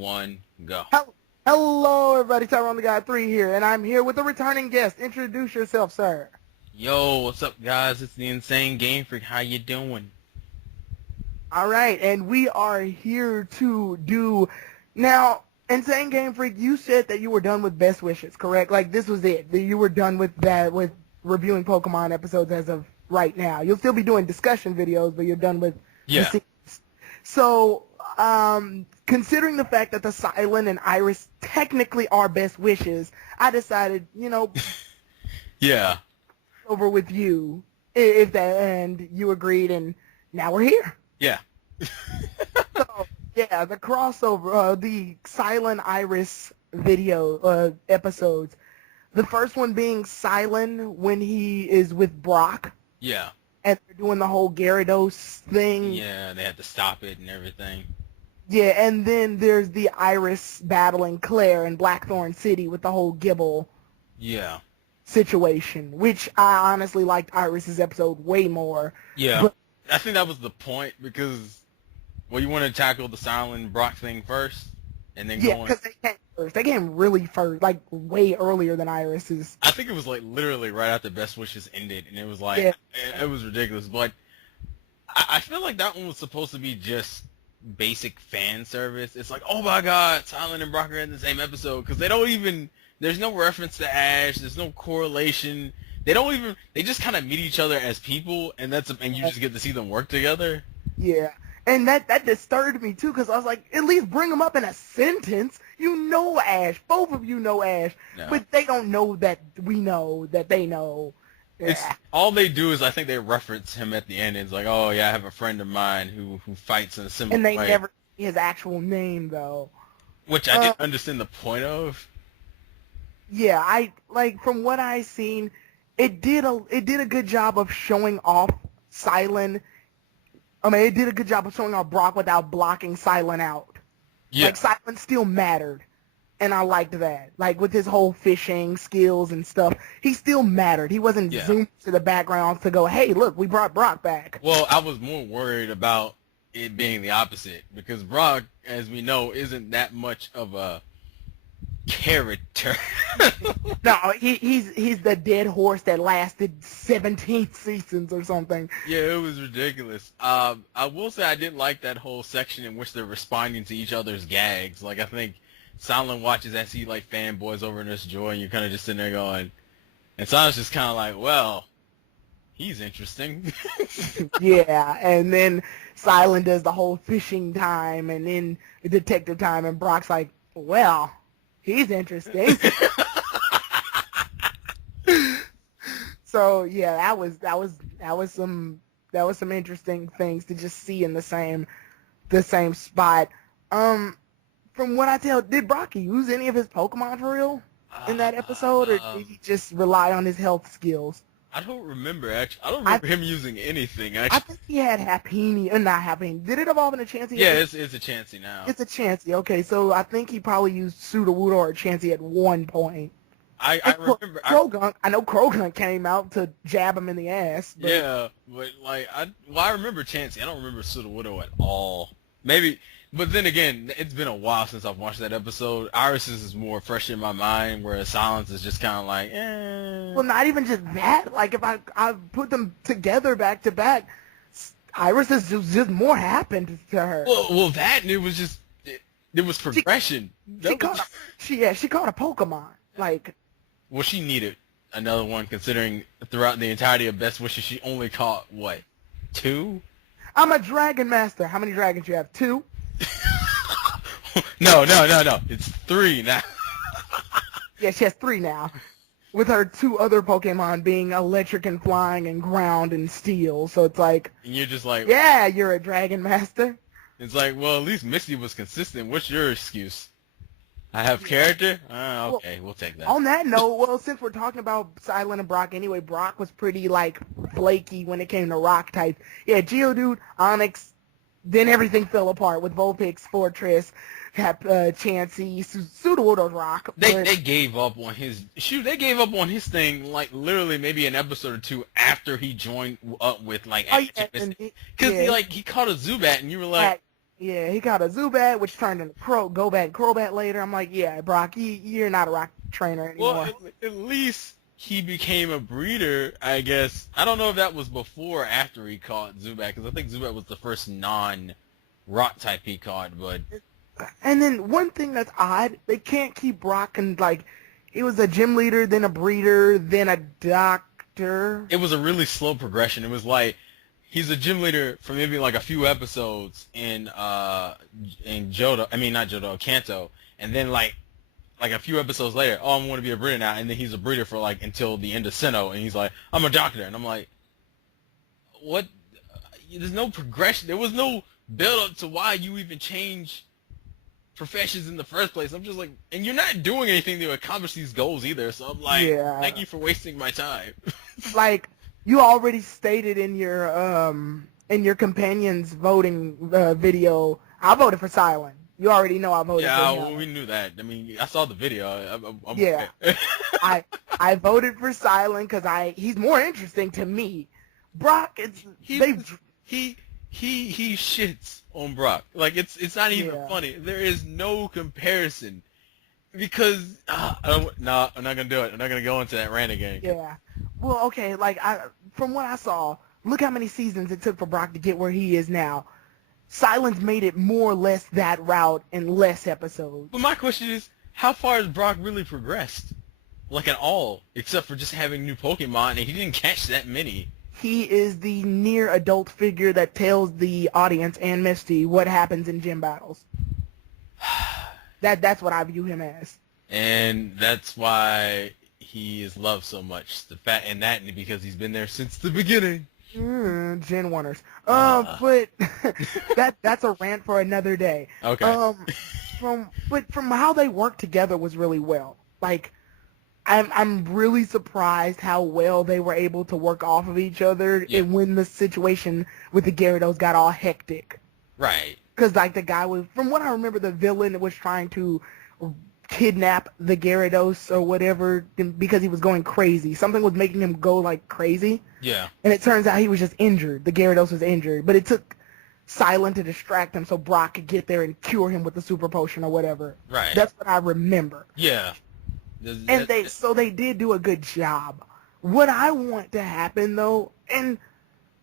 1, go. Hello, everybody. Tyrone the Guy 3 here, and I'm here with a returning guest. Introduce yourself, sir. Yo, what's up, guys? It's the Insane Game Freak. How you doing? All right, and we are here to do... Now, Insane Game Freak, you said that you were done with Best Wishes, correct? Like, this was it. That you were done with that, with reviewing Pokemon episodes as of right now. You'll still be doing discussion videos, but you're done with the series. So, considering the fact that the Cilan and Iris technically are Best Wishes, I decided, Yeah. over with you, if that, and you agreed, and now we're here. Yeah. So, yeah, the crossover, the Cilan Iris video episodes. The first one being Cilan when he is with Brock. Yeah. And they're doing the whole Gyarados thing. Yeah, they had to stop it and everything. Yeah, and then there's the Iris battling Claire in Blackthorn City with the whole Gibble situation, which I honestly liked Iris's episode way more. Yeah, but, I think that was the point because, well, you want to tackle the Cilan Brock thing first, and then go on. Yeah, because they came first. They came really first, like way earlier than Iris's. I think it was like literally right after Best Wishes ended, and it was like, it was ridiculous. But I feel like that one was supposed to be just basic fan service. It's like, oh my god, Cilan and Brock are in the same episode, because they don't even, there's no reference to Ash, there's no correlation, they just kind of meet each other as people, and you just get to see them work together. Yeah, and that disturbed me too, because I was like, at least bring them up in a sentence. You know Ash, both of you know Ash, but they don't know that we know that they know. It's all they do is I think they reference him at the end. It's like, oh yeah, I have a friend of mine who fights in a similar way. And they never see his actual name though. Which I didn't understand the point of. Yeah, from what I seen, it did a good job of showing off Cilan. I mean, it did a good job of showing off Brock without blocking Cilan out. Yeah. Like Cilan still mattered. And I liked that. Like, with his whole fishing skills and stuff, he still mattered. He wasn't zoomed to the background to go, hey, look, we brought Brock back. Well, I was more worried about it being the opposite, because Brock, as we know, isn't that much of a character. No, he's the dead horse that lasted 17 seasons or something. Yeah, it was ridiculous. I will say I didn't like that whole section in which they're responding to each other's gags. Like, I think Cilan watches as he like fanboys over in this joy, and you're kind of just sitting there going, and Cilan's just kind of like, well, he's interesting. Yeah, and then Cilan does the whole fishing time, and then the detective time, and Brock's like, well, he's interesting. So yeah, that was some interesting things to just see in the same spot. From what I tell, did Brock use any of his Pokemon for real in that episode, or did he just rely on his health skills? I don't remember, actually. I don't remember him using anything, actually. I think he had Happiny, not Happiny. Did it evolve into Chansey? Yeah, it's a Chansey now. It's a Chansey, okay. So I think he probably used Sudowoodo or Chansey at one point. I remember. Krogunk, I know Krogunk came out to jab him in the ass. But... Yeah, but like, I remember Chansey. I don't remember Sudowoodo at all. Maybe... But then again, it's been a while since I've watched that episode. Iris's is more fresh in my mind, whereas Silence is just kind of like, eh. Well, not even just that. Like, if I put them together back to back, Iris is just more happened to her. Well, that, it was just, it was progression. She caught a Pokemon. Like. Well, she needed another one, considering throughout the entirety of Best Wishes, she only caught, what, 2? I'm a Dragon Master. How many dragons you have? 2? No. It's 3 now. Yeah, she has 3 now. With her 2 other Pokemon being electric and flying and ground and steel. So it's like... And you're just like... Yeah, you're a Dragon Master. It's like, well, at least Misty was consistent. What's your excuse? I have character? Okay, we'll take that. On that note, well, since we're talking about Cilan and Brock anyway, Brock was pretty, like, flaky when it came to rock type. Yeah, Geodude, Onix, then everything fell apart with Vulpix, Fortress, Chansey, Sudowoodo's rock. They gave up on his They gave up on his thing like literally maybe an episode or 2 after he joined up with like because he caught a Zubat and you were like Yeah, he got a Zubat, which turned into Crobat later. I'm like, yeah, Brock, you're not a rock trainer Well, anymore. at least he became a breeder, I guess. I don't know if that was before or after he caught Zubat, because I think Zubat was the first non-rock type he caught, but... And then one thing that's odd, they can't keep Brock and, like, he was a gym leader, then a breeder, then a doctor. It was a really slow progression. It was like, he's a gym leader for maybe like a few episodes in Johto. I mean, not Johto, Kanto, and then like a few episodes later, oh, I'm going to be a breeder now, and then he's a breeder for like until the end of Sinnoh, and he's like, I'm a doctor, and I'm like, what? There's no progression. There was no build up to why you even change professions in the first place. I'm just like, and you're not doing anything to accomplish these goals either. So I'm like, thank you for wasting my time. Like, you already stated in your companion's voting video, I voted for Cilan. You already know I voted for him. Yeah, well, we knew that. I mean, I saw the video. I'm yeah, okay. I voted for Cilan because he's more interesting to me. Brock, he shits on Brock. Like, it's not even funny. There is no comparison. Because, I'm not going to do it. I'm not going to go into that rant again. Yeah. Well, okay, like, from what I saw, look how many seasons it took for Brock to get where he is now. Cilan's made it more or less that route in less episodes. But my question is, how far has Brock really progressed? Like, at all? Except for just having new Pokemon, and he didn't catch that many. He is the near adult figure that tells the audience and Misty what happens in gym battles. That's what I view him as. And that's why he is loved so much. And because he's been there since the beginning. Gen 1ers. But that's a rant for another day. Okay. From how they work together was really well. Like, I'm really surprised how well they were able to work off of each other and when the situation with the Gyarados got all hectic. Right. Because, like, the guy was, from what I remember, the villain was trying to kidnap the Gyarados or whatever because he was going crazy. Something was making him go, like, crazy. Yeah. And it turns out he was just injured. The Gyarados was injured. But it took Cilan to distract him so Brock could get there and cure him with the super potion or whatever. Right. That's what I remember. Yeah. And they did do a good job. What I want to happen, though, and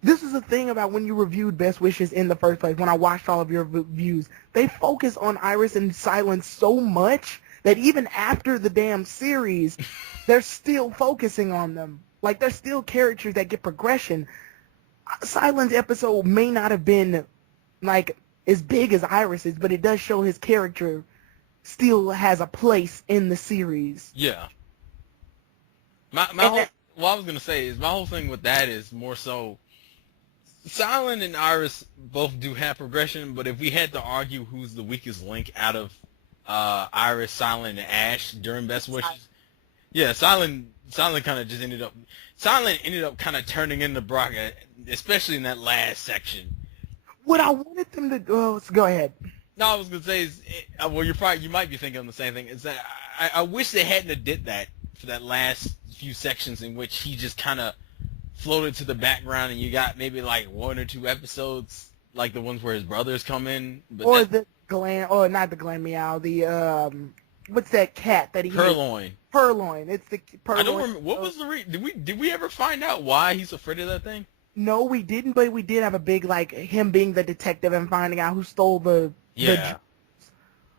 this is the thing about when you reviewed Best Wishes in the first place, when I watched all of your reviews, they focus on Iris and Cilan so much that even after the damn series, they're still focusing on them. Like, they're still characters that get progression. Cilan's episode may not have been, like, as big as Iris's, but it does show his character still has a place in the series. Yeah. What I was going to say is my whole thing with that is more so Cilan and Iris both do have progression, but if we had to argue who's the weakest link out of Iris, Cilan, and Ash during Best Wishes, Cilan kind of just ended up kind of turning into Brock, especially in that last section. What I wanted them to do, go ahead. No, I was gonna say is, well, you might be thinking the same thing. Is that I wish they hadn't have did that for that last few sections in which he just kind of floated to the background, and you got maybe like 1 or 2 episodes, like the ones where his brothers come in. But not the Glam Meow, the what's that cat that he Purloin. Purloin. It's the Purloin. I don't remember what was the did we ever find out why he's afraid of that thing? No, we didn't, but we did have a big, like, him being the detective and finding out who stole the... Yeah,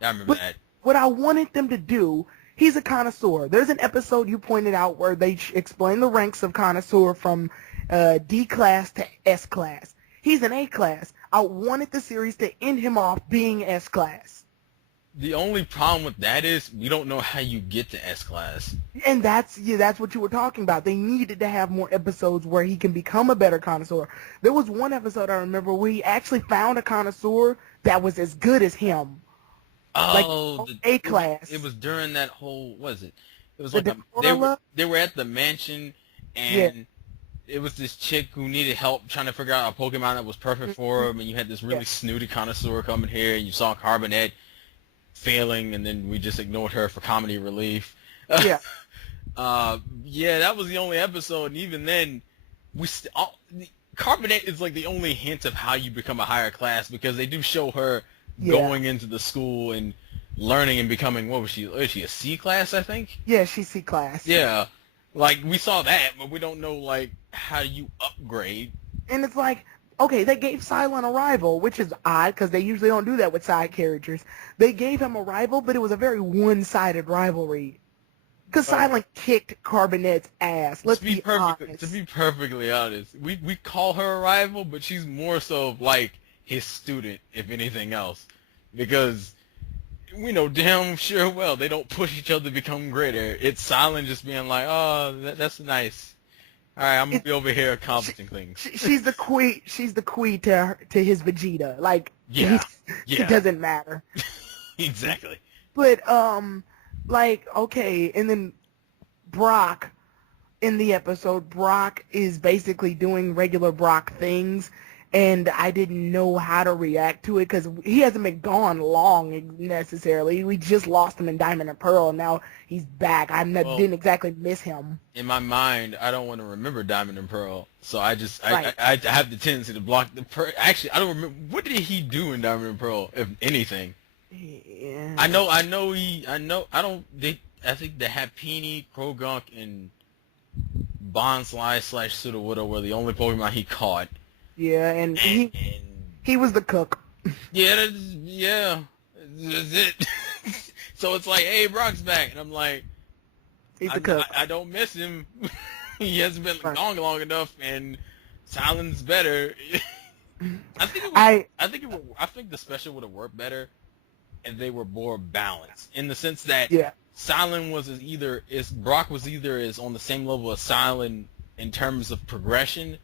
I remember that. What I wanted them to do, he's a connoisseur. There's an episode you pointed out where they explain the ranks of connoisseur from D class to S class. He's an A class. I wanted the series to end him off being S class. The only problem with that is we don't know how you get to S class. And that's what you were talking about. They needed to have more episodes where he can become a better connoisseur. There was one episode I remember where he actually found a connoisseur that was as good as him. Oh, like A class. It was during that whole, what was it? It was the like they were at the mansion, and it was this chick who needed help trying to figure out a Pokemon that was perfect for him, and you had this really snooty connoisseur coming here, and you saw Carbonette failing, and then we just ignored her for comedy relief. Yeah. That was the only episode, and even then, Carbonate is like the only hint of how you become a higher class, because they do show her Yeah. going into the school and learning and becoming, what was she? Is she a C class, I think? Yeah, she's C class. Yeah. Like, we saw that, but we don't know, like, how you upgrade. And it's like, okay, they gave Cilan a rival, which is odd because they usually don't do that with side characters. They gave him a rival, but it was a very one-sided rivalry. Because Cilan kicked Carbonet's ass. Let's be honest. To be perfectly honest, we call her a rival, but she's more so like his student, if anything else, because we know damn sure well they don't push each other to become greater. It's Cilan just being like, oh, that's nice. All right, I'm gonna be over here accomplishing things. She's the queen. She's the queen to his Vegeta. Like, yeah. It doesn't matter. Exactly. But like, okay, and then Brock, in the episode, Brock is basically doing regular Brock things, and I didn't know how to react to it because he hasn't been gone long necessarily. We just lost him in Diamond and Pearl, and now he's back. Didn't exactly miss him. In my mind, I don't want to remember Diamond and Pearl, so I Right. I have the tendency to block the Actually, I don't remember, what did he do in Diamond and Pearl, if anything. Yeah. I think the Happini, Krogunk, and Bonsly / Sudowoodo were the only Pokemon he caught. Yeah, and he was the cook. Yeah, that's it. So it's like, hey, Brock's back, and I'm like, He's the cook. I don't miss him. He hasn't been Right. gone long enough, and Silen's better. I think the special would have worked better if they were more balanced, in the sense that Cilan Brock was either on the same level as Cilan in terms of progression,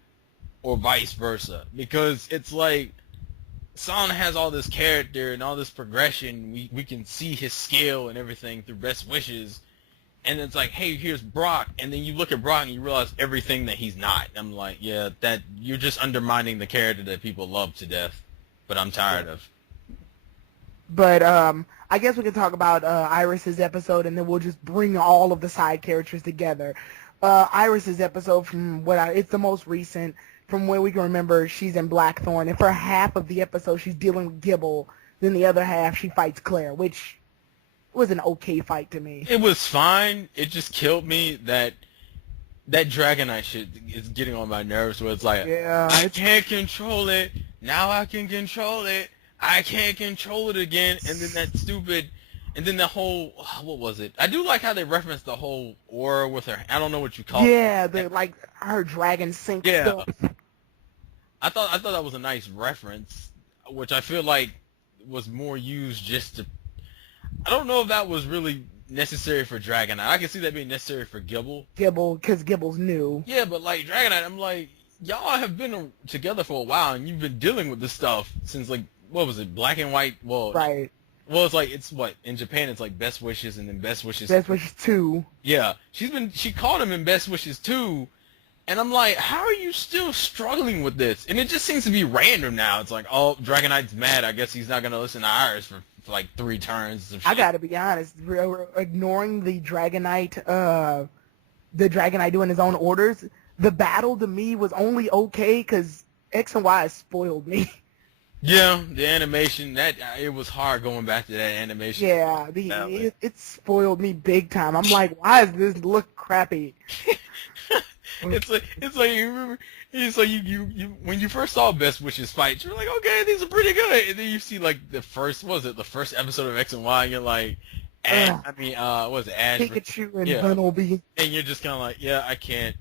or vice versa. Because it's like Cilan has all this character and all this progression. We can see his scale and everything through Best Wishes, and it's like, hey, here's Brock, and then you look at Brock and you realize everything that he's not. I'm like, yeah, that you're just undermining the character that people love to death, but I'm tired of. But I guess we can talk about Iris's episode, and then we'll just bring all of the side characters together. Iris's episode, it's the most recent, from where we can remember. She's in Blackthorn, and for half of the episode she's dealing with Gibble. Then the other half she fights Claire, which was an okay fight to me. It was fine. It just killed me that Dragonite shit is getting on my nerves, where it's like, I can't control it. Now I can control it. I can't control it again. And then the whole, what was it? I do like how they referenced the whole aura with her. I don't know what you call it. Yeah, like her dragon sync stuff. I thought that was a nice reference, which I feel like was more used just to. I don't know if that was really necessary for Dragonite. I can see that being necessary for Gibble. Because Gibble's new. Yeah, but like Dragonite, I'm like, y'all have been together for a while, and you've been dealing with this stuff since, like, what was it, Black and White? Well, right. Well, it's what, in Japan it's like Best Wishes and then Best Wishes. Best Wishes 2. Yeah, she called him in Best Wishes 2, and I'm like, how are you still struggling with this? And it just seems to be random now. It's like, oh, Dragonite's mad. I guess he's not gonna listen to Iris for like 3 turns. I gotta be honest, ignoring the Dragonite doing his own orders, the battle to me was only okay because X and Y spoiled me. Yeah, the animation, it was hard going back to that animation. Yeah, it spoiled me big time. I'm like, why does this look crappy? It's like you remember, it's like you when you first saw Best Wishes fights, you're like, okay, these are pretty good, and then you see like the first episode of X and Y, and you're like, what was it, Ash, Pikachu and Bunnelby, and you're just kind of like, yeah, I can't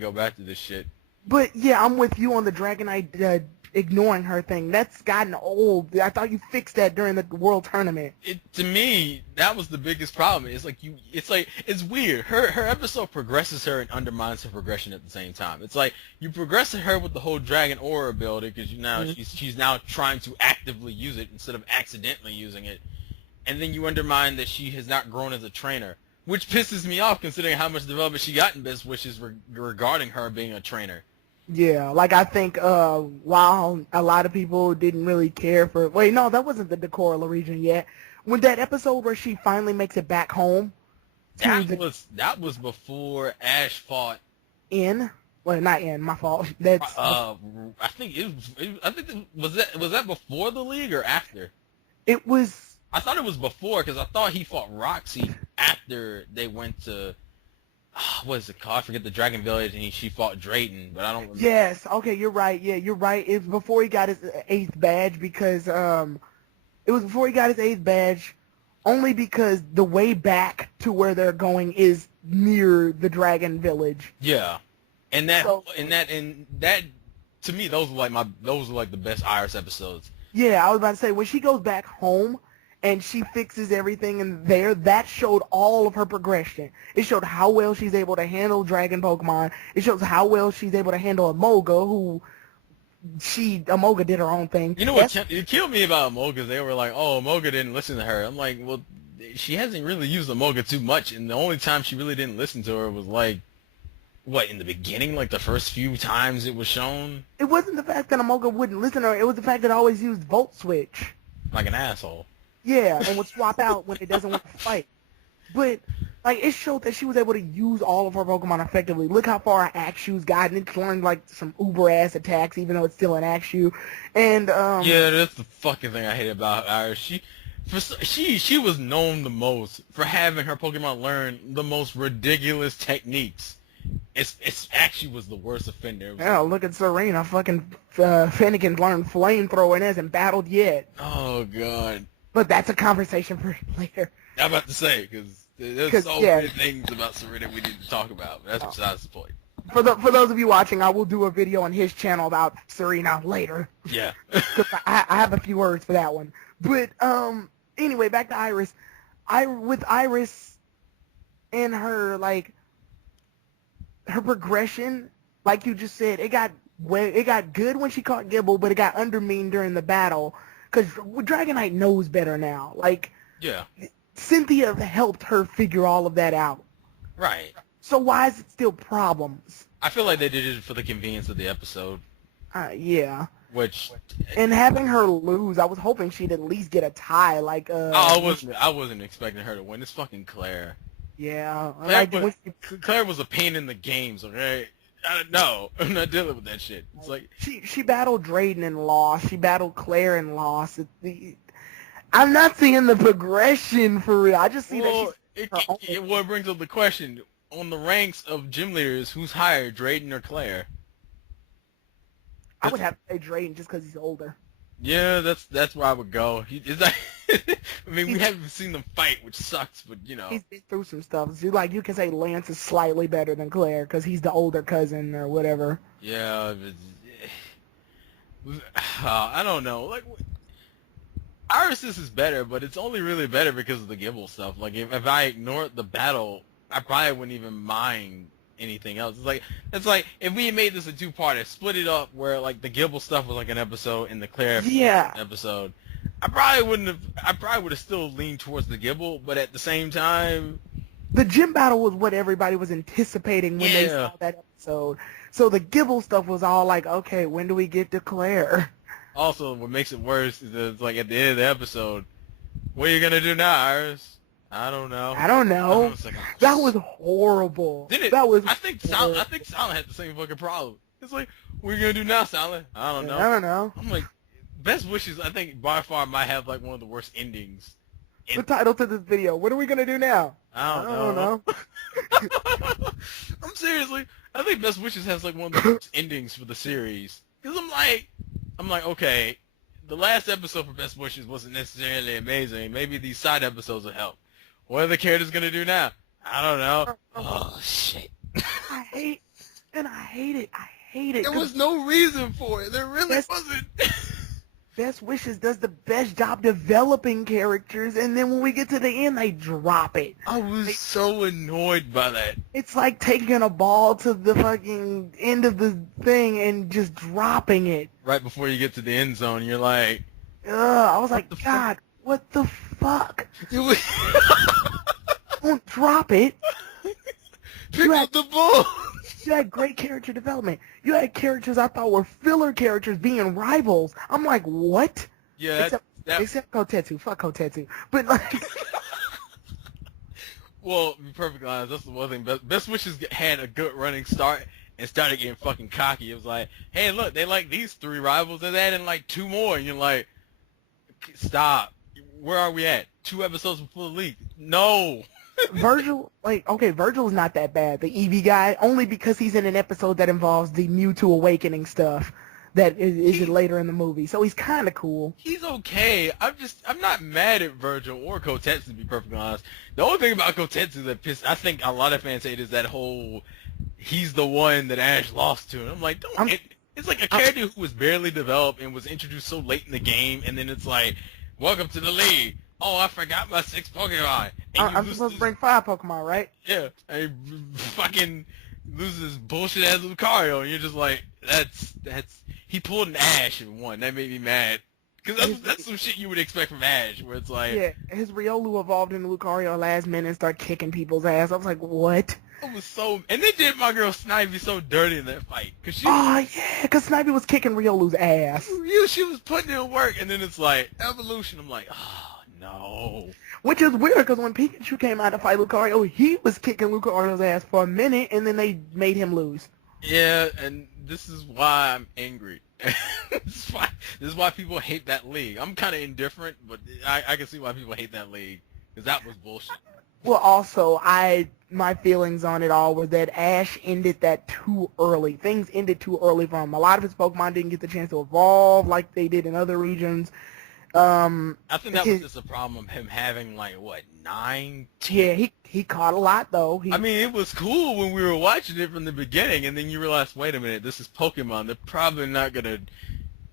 go back to this shit. But yeah, I'm with you on the Dragonite ignoring her thing. That's gotten old. I thought you fixed that during the World Tournament. To me, that was the biggest problem. It's weird. Her episode progresses her and undermines her progression at the same time. It's like you progress her with the whole Dragon Aura ability because she's now trying to actively use it instead of accidentally using it, and then you undermine that she has not grown as a trainer, which pisses me off considering how much development she got in Best Wishes regarding her being a trainer. Yeah, like I think while a lot of people didn't really care for... Wait, no, that wasn't the Decorala region yet. When that episode where she finally makes it back home... That was before Ash fought... In? Well, not in. My fault. That's I think was that before the league or after? it was. I thought it was before because I thought he fought Roxy after they went to what is it called? I forget the Dragon Village and she fought Drayton, but I don't remember. Yes. Okay, you're right. Yeah, you're right. It was before he got his 8th badge because it was before he got his 8th badge, only because the way back to where they're going is near the Dragon Village. Yeah, and that to me those were like the best Iris episodes. Yeah, I was about to say when she goes back home and she fixes everything in there, that showed all of her progression. It showed how well she's able to handle Dragon Pokemon. It shows how well she's able to handle Amoga, Amoga did her own thing. You know what it killed me about Amoga? They were like, oh, Amoga didn't listen to her. I'm like, well, she hasn't really used Amoga too much, and the only time she really didn't listen to her was like, what, in the beginning, like the first few times it was shown? It wasn't the fact that Amoga wouldn't listen to her, it was the fact that I always used Volt Switch. Like an asshole. Yeah, and would swap out when it doesn't want to fight. But, like, it showed that she was able to use all of her Pokemon effectively. Look how far her Axew's gotten. It's learned, like, some uber-ass attacks, even though it's still an Axew. And, yeah, that's the fucking thing I hate about Iris. She was known the most for having her Pokemon learn the most ridiculous techniques. It's actually was the worst offender. Yeah, look at Serena. Fucking Finnegan learned Flamethrower and hasn't battled yet. Oh, God. But that's a conversation for later. I'm about to say, because there's so many things about Serena we need to talk about. But that's besides the point. For those of you watching, I will do a video on his channel about Serena later. Yeah. I have a few words for that one. But anyway, back to Iris. With Iris and her, like, her progression, like you just said, it got good when she caught Gibble, but it got undermined during the battle. Because Dragonite knows better now. Like, yeah, Cynthia helped her figure all of that out. Right. So why is it still problems? I feel like they did it for the convenience of the episode. Yeah. Which. And having her lose, I was hoping she'd at least get a tie. Like. I wasn't expecting her to win. It's fucking Claire. Yeah. Claire was a pain in the games. Okay. No, I'm not dealing with that shit. It's like she battled Drayden and lost. She battled Claire and lost. I'm not seeing the progression for real. I just see that what brings up the question on the ranks of gym leaders: who's higher, Drayden or Claire? I would have to say Drayden just because he's older. Yeah, that's where I would go. I mean, we haven't seen them fight, which sucks, but you know. He's been through some stuff. So, like, you can say Lance is slightly better than Claire because he's the older cousin or whatever. Yeah, I don't know. Like, Iris's is better, but it's only really better because of the Gibble stuff. Like, if I ignored the battle, I probably wouldn't even mind anything else. It's like if we had made this a two-parter, split it up where like the Gibble stuff was like an episode and the Claire episode. I probably would have still leaned towards the Gibble, but at the same time, the gym battle was what everybody was anticipating when they saw that episode. So the Gibble stuff was all like, okay, when do we get to Claire? Also, what makes it worse is that it's like at the end of the episode, what are you gonna do now, Iris? I don't know. That was horrible. Did it? I think Silent had the same fucking problem. It's like, what are you gonna do now, Silent? I don't know. I'm like, Best Wishes, I think by far might have like one of the worst endings. The title to this video. What are we gonna do now? I don't know. I'm seriously. I think Best Wishes has like one of the worst endings for the series. Because I'm like, okay, the last episode for Best Wishes wasn't necessarily amazing. Maybe these side episodes will help. What are the characters gonna do now? I don't know. Oh shit. I hate it. I hate it. There was no reason for it. There really wasn't. Best Wishes does the best job developing characters, and then when we get to the end, they drop it. I was so annoyed by that. It's like taking a ball to the fucking end of the thing and just dropping it. Right before you get to the end zone, you're like... Ugh, I was like, God, what the fuck? Don't drop it. Pick up the ball. You had great character development. You had characters I thought were filler characters being rivals. I'm like, what? Yeah, except Kotetsu. Fuck Kotetsu. But like... Well, to be perfectly honest, that's the one thing. Best Wishes had a good running start, and started getting fucking cocky. It was like, hey, look, they like these 3 rivals, and adding like 2 more, and you're like, stop. Where are we at? 2 episodes before the leak. No. Virgil, Virgil's not that bad, the Eevee guy, only because he's in an episode that involves the Mewtwo awakening stuff that is later in the movie. So he's kind of cool. He's okay. I'm not mad at Virgil or Kotetsu, to be perfectly honest. The only thing about Kotetsu that I think a lot of fans hate is that whole, he's the one that Ash lost to. And I'm like, it's like a character who was barely developed and was introduced so late in the game, and then it's like, welcome to the league. Oh, I forgot my 6 Pokemon. I'm supposed to bring 5 Pokemon, right? Yeah. And he fucking loses bullshit ass Lucario, and you're just like, that's he pulled an Ash and won. That made me mad. Because that's some shit you would expect from Ash, where it's like... Yeah, his Riolu evolved into Lucario last minute and started kicking people's ass. I was like, what? It was so... And they did my girl Snivy so dirty in that fight. Because Snivy was kicking Riolu's ass. She was putting in work, and then it's like, evolution. I'm like, oh, no. Which is weird, because when Pikachu came out to fight Lucario, he was kicking Lucario's ass for a minute, and then they made him lose. Yeah, and this is why I'm angry. This is why people hate that league. I'm kind of indifferent, but I can see why people hate that league, because that was bullshit. Well, also, my feelings on it all was that Ash ended that too early. Things ended too early for him. A lot of his Pokemon didn't get the chance to evolve like they did in other regions. I think that was just a problem of him having, like, what, 9, 10? Yeah, he caught a lot, though. I mean, it was cool when we were watching it from the beginning, and then you realize, wait a minute, this is Pokemon. They're probably not going to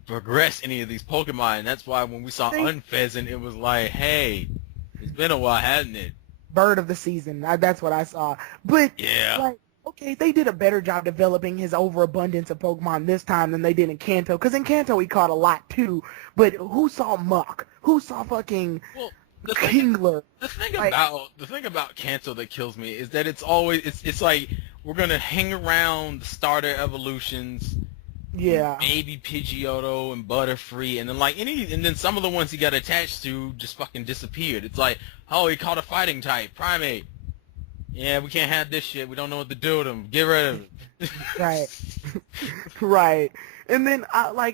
progress any of these Pokemon, and that's why when we saw Unfezant, it was like, hey, it's been a while, hasn't it? Bird of the season. That's what I saw. But, okay, they did a better job developing his overabundance of Pokemon this time than they did in Kanto. Because in Kanto, he caught a lot, too. But who saw Muck? Who saw fucking Kingler? The thing about Kanto that kills me is that it's like we're going to hang around the starter evolutions. Yeah. Maybe Pidgeotto and Butterfree, and then and then some of the ones he got attached to just fucking disappeared. It's like, oh, he caught a fighting type, Primate. Yeah, we can't have this shit. We don't know what to do with him. Get rid of him. Right. Right. And then,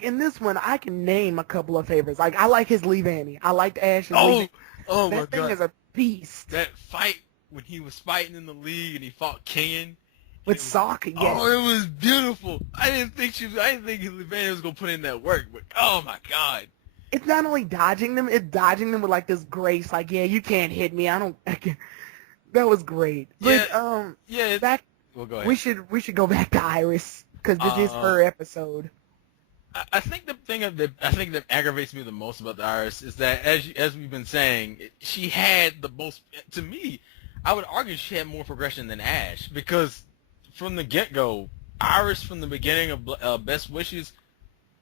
in this one, I can name a couple of favorites. Like, I like his Leavanny. I liked Ash's Leavanny. Oh my god. That thing is a beast. That fight when he was fighting in the league and he fought Kenyon. With Sokka, yes. Oh, it was beautiful. I didn't think Leavanny was gonna put in that work, but oh my god. It's not only dodging them, it's dodging them with like this grace, like, yeah, you can't hit me. That was great. But well, go ahead. We should go back to Iris because this is her episode. I think the thing that aggravates me the most about the Iris is that as we've been saying, she had the most. To me, I would argue she had more progression than Ash, because from the get-go, Iris from the beginning of Best Wishes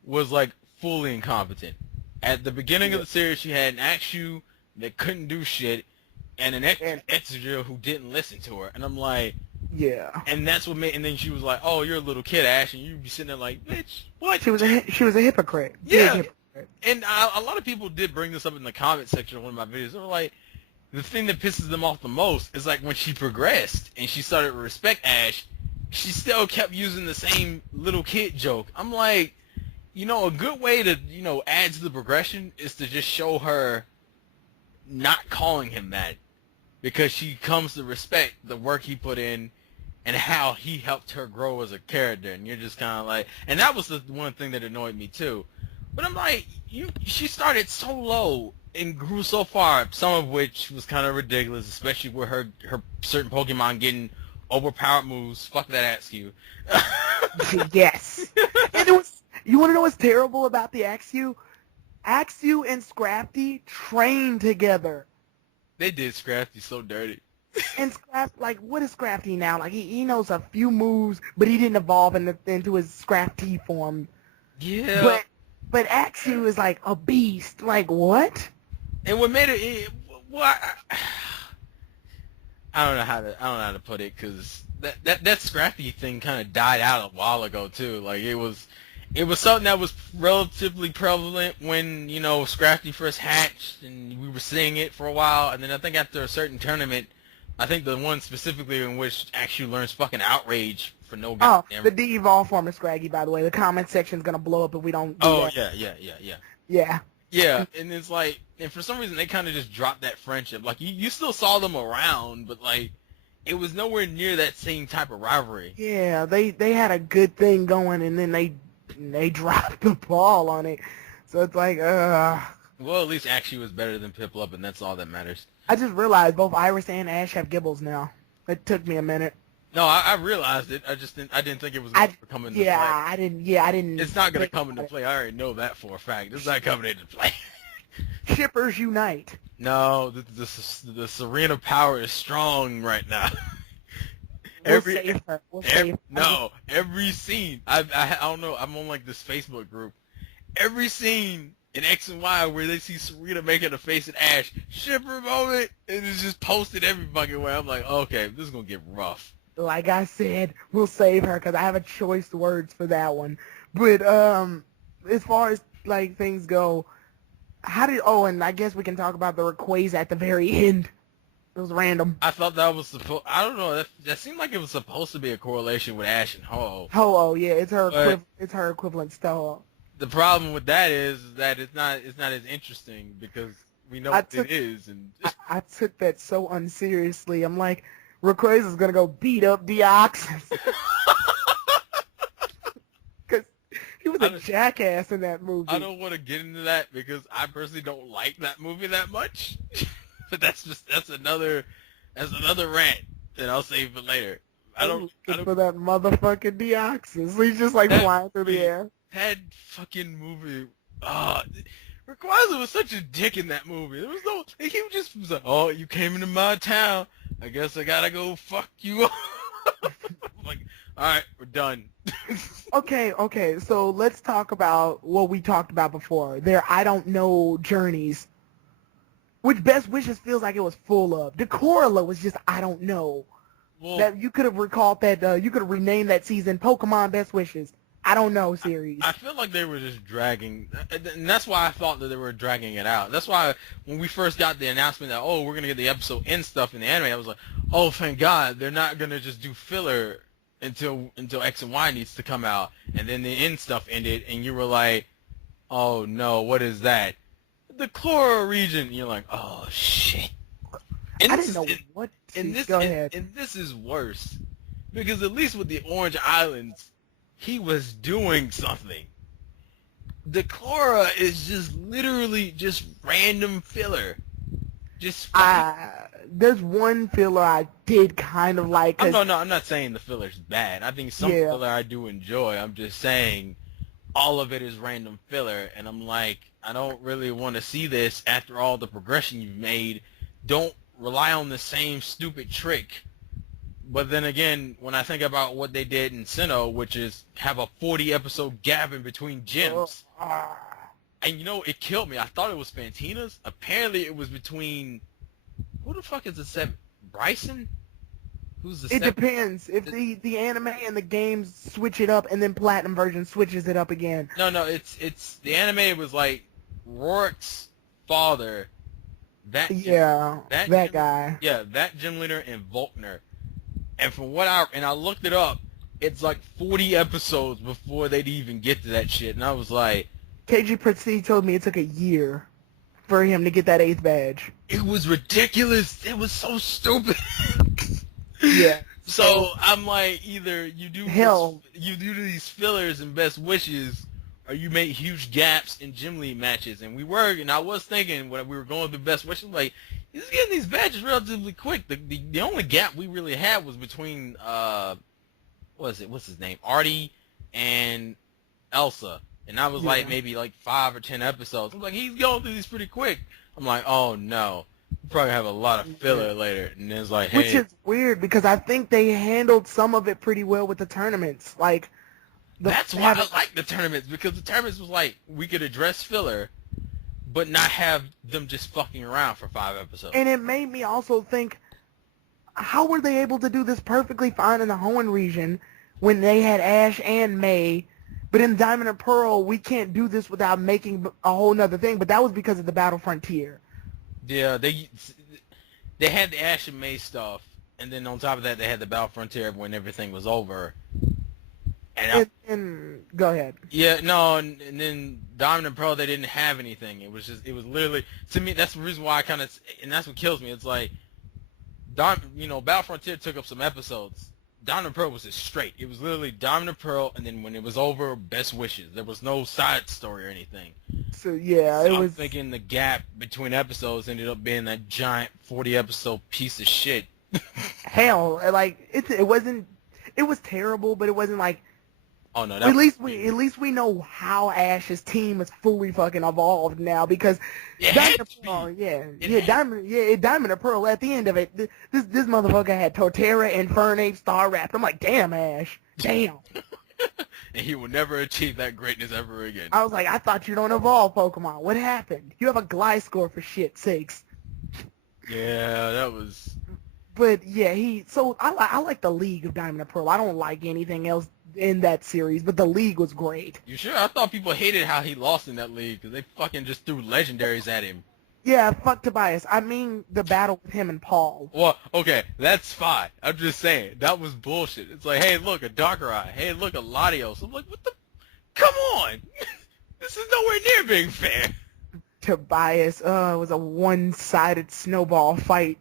was like fully incompetent. At the beginning of the series, she had an Axew that couldn't do shit, and an Exegil who didn't listen to her. And I'm like, yeah. And that's what made. And then she was like, "Oh, you're a little kid, Ash," and you'd be sitting there like, "Bitch, what?" She was a hypocrite. Yeah. And a lot of people did bring this up in the comment section of one of my videos. They were like, the thing that pisses them off the most is like when she progressed and she started to respect Ash, she still kept using the same little kid joke. I'm like, a good way to, add to the progression is to just show her not calling him that, because she comes to respect the work he put in and how he helped her grow as a character. And you're just kind of like, and that was the one thing that annoyed me too. But I'm like, she started so low and grew so far, some of which was kind of ridiculous, especially with her certain Pokemon getting overpowered moves. Fuck that Axew. Yes. And you want to know what's terrible about the Axew? Axew and Scrafty trained together. They did Scrafty so dirty. And what is Scrafty now? Like, he knows a few moves, but he didn't evolve into his Scrafty form. Yeah. But Axew is like a beast. Like, what? And what made it, I don't know how to put it, because that Scrafty thing kind of died out a while ago too. Like, it was something that was relatively prevalent when, Scrafty first hatched, and we were seeing it for a while. And then I think after a certain tournament, I think the one specifically in which Axew learns fucking Outrage for no Oh, goddamn. the de-evolved form of Scraggy, by the way. The comment section's gonna blow up if we don't do that. Yeah. Yeah. And it's like, and for some reason they kind of just dropped that friendship. Like you still saw them around, but like it was nowhere near that same type of rivalry. Yeah, they had a good thing going, and then they dropped the ball on it. So it's like, Well, at least Ashley was better than Piplup, and that's all that matters. I just realized both Iris and Ash have Gibbles now. It took me a minute. No, I realized it. I didn't think it was going to come into play. I didn't. It's not going to come into play. I already know that for a fact. It's not coming into play. Shippers unite. No, the Serena power is strong right now. We'll save her. No, every scene. I don't know. I'm on like this Facebook group. Every scene in X and Y where they see Serena making a face at Ash, shipper moment, and it's just posted every fucking way. I'm like, okay, this is gonna get rough. Like I said, we'll save her because I have a choice words for that one. But as far as like things go, and I guess we can talk about the Rayquaza at the very end. It was random. I thought that was supposed. I don't know. That seemed like it was supposed to be a correlation with Ash and Ho. Ho-Oh, yeah, it's her equivalent to The problem with that is that it's not as interesting because we know what it is, and I took that so unseriously. I'm like, Rayquaza's gonna go beat up Deoxys. Because he was a jackass in that movie. I don't want to get into that because I personally don't like that movie that much. But that's another rant that I'll save for later. I don't for that motherfucking Deoxys. He's just like flying through the air. That fucking movie. Rayquaza was such a dick in that movie. There was no. He just was like, "Oh, you came into my town. I guess I gotta go fuck you up." Like, all right, we're done. Okay. So let's talk about what we talked about before. Their I don't know journeys, which Best Wishes feels like it was full of. Decorla was just I don't know. Well, that you could have recalled that. You could have renamed that season Pokemon Best Wishes. I don't know series. I feel like they were just dragging, and that's why I thought that they were dragging it out. That's why when we first got the announcement that, we're going to get the episode end stuff in the anime, I was like, oh, thank God, they're not going to just do filler until X and Y needs to come out, and then the end stuff ended, and you were like, oh, no, what is that? The Chlora region. And you're like, oh, shit. And I didn't know what. Go ahead. And this is worse, because at least with the Orange Islands, he was doing something. The Chlora is just literally just random filler. There's one filler I did kind of like. No, I'm not saying the filler's bad. I think some filler I do enjoy. I'm just saying all of it is random filler, and I'm like, I don't really want to see this after all the progression you've made. Don't rely on the same stupid trick. But then again, when I think about what they did in Sinnoh, which is have a 40-episode gap in between gyms, and it killed me. I thought it was Fantina's. Apparently, it was between who the fuck is the seven? Bryson? Who's the? It depends. If the anime and the games switch it up, and then Platinum version switches it up again. No, it's the anime was like Rorik's father. That guy. Yeah, that gym leader and Volkner. And from what I looked it up, it's like 40 episodes before they'd even get to that shit. And I was like, KG Pretty told me it took a year for him to get that 8th badge. It was ridiculous. It was so stupid. Yeah. So I'm like, either you do these fillers and Best Wishes, or you make huge gaps in gym lead matches. And I was thinking when we were going through Best Wishes, like, he's getting these badges relatively quick. The only gap we really had was between what's his name, Artie and Elsa, and I was like maybe like 5 or 10 episodes. I'm like, he's going through these pretty quick. I'm like, oh no, we'll probably have a lot of filler later. And it's like, hey, which is weird because I think they handled some of it pretty well with the tournaments. Like, that's why I like the tournaments, because the tournaments was like we could address filler, but not have them just fucking around for 5 episodes. And it made me also think, how were they able to do this perfectly fine in the Hoenn region when they had Ash and May, but in Diamond and Pearl, we can't do this without making a whole nother thing, but that was because of the Battle Frontier. Yeah, they had the Ash and May stuff, and then on top of that, they had the Battle Frontier when everything was over. And go ahead. Yeah, no, and then Diamond and Pearl, they didn't have anything. It was literally, to me, that's the reason why I kind of, and that's what kills me. It's like, Battle Frontier took up some episodes. Diamond and Pearl was just straight. It was literally Diamond and Pearl, and then when it was over, Best Wishes. There was no side story or anything. So yeah, it was. I'm thinking the gap between episodes ended up being that giant 40-episode piece of shit. Hell, like it wasn't. It was terrible, but it wasn't like. Oh no! At least we know how Ash's team is fully fucking evolved now because Diamond and Pearl. At the end of it, this motherfucker had Torterra, Infernape, Star Wrapped. I'm like, damn, Ash, damn. And he will never achieve that greatness ever again. I was like, I thought you don't evolve Pokemon. What happened? You have a Gliscor for shit's sakes. Yeah, that was. But yeah, I like the League of Diamond and Pearl. I don't like anything else in that series, but the League was great. You sure? I thought people hated how he lost in that league because they fucking just threw legendaries at him. Yeah, fuck Tobias. I mean the battle with him and Paul. Well, okay, that's fine. I'm just saying, that was bullshit. It's like, hey, look, a Darkrai. Hey, look, a Latios. I'm like, what the? Come on! This is nowhere near being fair. Tobias, it was a one-sided snowball fight.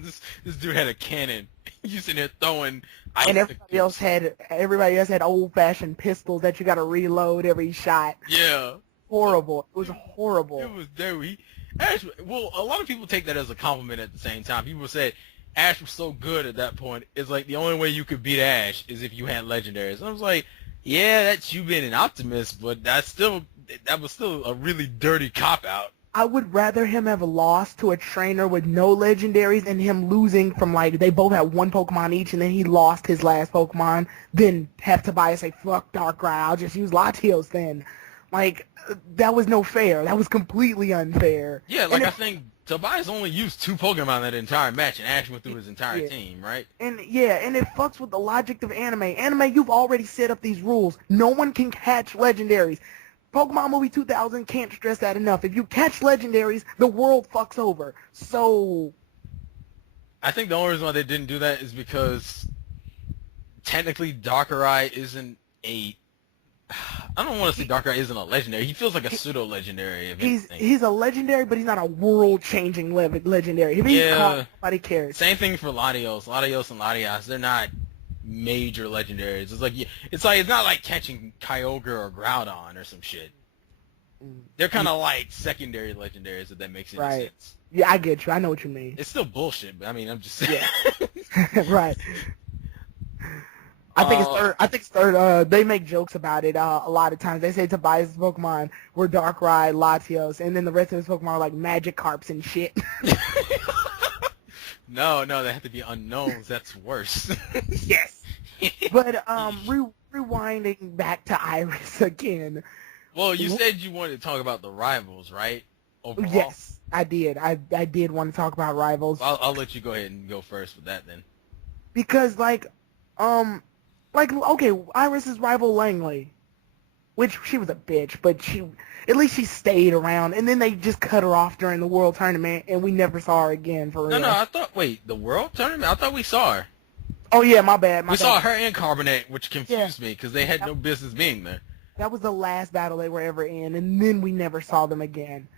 This dude had a cannon. You sitting there throwing ice. And everybody else had old-fashioned pistols that you got to reload every shot. Yeah. Horrible. It was horrible. It was dirty. Ash, well, a lot of people take that as a compliment at the same time. People said Ash was so good at that point. It's like the only way you could beat Ash is if you had legendaries. And I was like, yeah, that's you being an optimist, but that was still a really dirty cop-out. I would rather him have lost to a trainer with no legendaries and him losing from, like, they both had one Pokemon each and then he lost his last Pokemon than have Tobias say, fuck Darkrai, I'll just use Latios then. Like, that was no fair. That was completely unfair. Yeah, like, I think Tobias only used 2 Pokemon that entire match and Ash went through his entire team, right? And it fucks with the logic of anime. Anime, you've already set up these rules. No one can catch legendaries. Pokemon Movie 2000 can't stress that enough. If you catch legendaries, the world fucks over. So, I think the only reason why they didn't do that is because technically Darkrai isn't a. I don't want to say Darkrai isn't a legendary. He feels like a pseudo legendary. He's a legendary, but he's not a world changing legendary. If he's caught, nobody cares. Same thing for Latios. Latios and Latias, they're not major legendaries. It's not like catching Kyogre or Groudon or some shit. They're kind of like secondary legendaries, if that makes any sense. Yeah, I get you. I know what you mean. It's still bullshit, but I mean, I'm just saying. Yeah. Right. I think it's third. They make jokes about it a lot of times. They say Tobias' Pokemon were Darkrai, Latios, and then the rest of his Pokemon are like Magikarps and shit. No, they have to be unknowns. That's worse. Yes. But rewinding back to Iris again. Well, you said you wanted to talk about the rivals, right? Overall. Yes, I did. I did want to talk about rivals. I'll let you go ahead and go first with that then. Because Iris's rival Langley, which she was a bitch, but at least she stayed around, and then they just cut her off during the World Tournament, and we never saw her again for real. No, the World Tournament? I thought we saw her. Oh yeah, my bad. We saw her and Carbonate, which confused me, because they had no business being there. That was the last battle they were ever in, and then we never saw them again.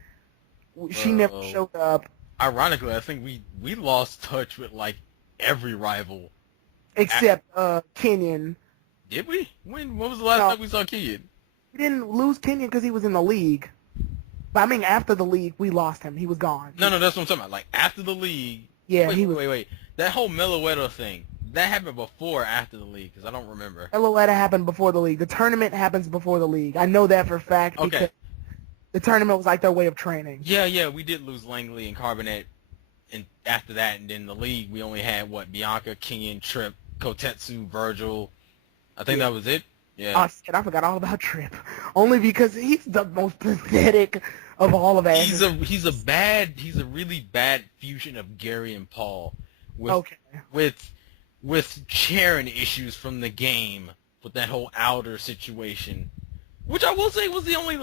She never showed up. Ironically, I think we lost touch with, like, every rival. Except Kenyon. Did we? When was the last time we saw Kenyon? We didn't lose Kenyon because he was in the league. But I mean, after the league, we lost him. He was gone. No, that's what I'm talking about. Like, after the league. Yeah, Wait. That whole Meloetta thing, that happened before or after the league? Because I don't remember. Meloetta happened before the league. The tournament happens before the league. I know that for a fact because the tournament was like their way of training. Yeah, we did lose Langley and Carbonate. And after that, and then the league, we only had, Bianca, Kenyon, Tripp, Kotetsu, Virgil. I think that was it. Yeah. Oh shit, I forgot all about Tripp. Only because he's the most pathetic of all of us. He's a really bad fusion of Gary and Paul. With Charon issues from the game with that whole outer situation. Which I will say was the only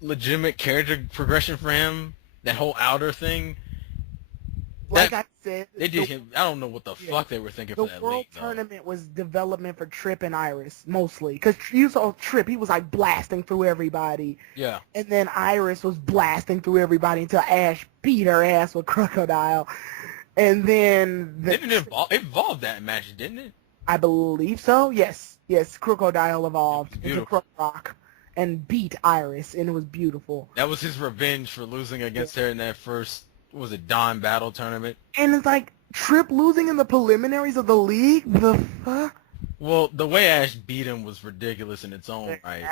legitimate character progression for him. That whole outer thing. like I said, they did him. I don't know what the fuck they were thinking the for that World league, Tournament was development for Trip and Iris, mostly. Because you saw Trip, he was like blasting through everybody. Yeah. And then Iris was blasting through everybody until Ash beat her ass with Crocodile. And then... Didn't it evolve that match, didn't it? I believe so, yes. Yes, Crocodile evolved into Rock and beat Iris, and it was beautiful. That was his revenge for losing against her in that first, what was it, Dawn Battle tournament? And it's like, Trip losing in the preliminaries of the league? The fuck? Well, the way Ash beat him was ridiculous in its own right.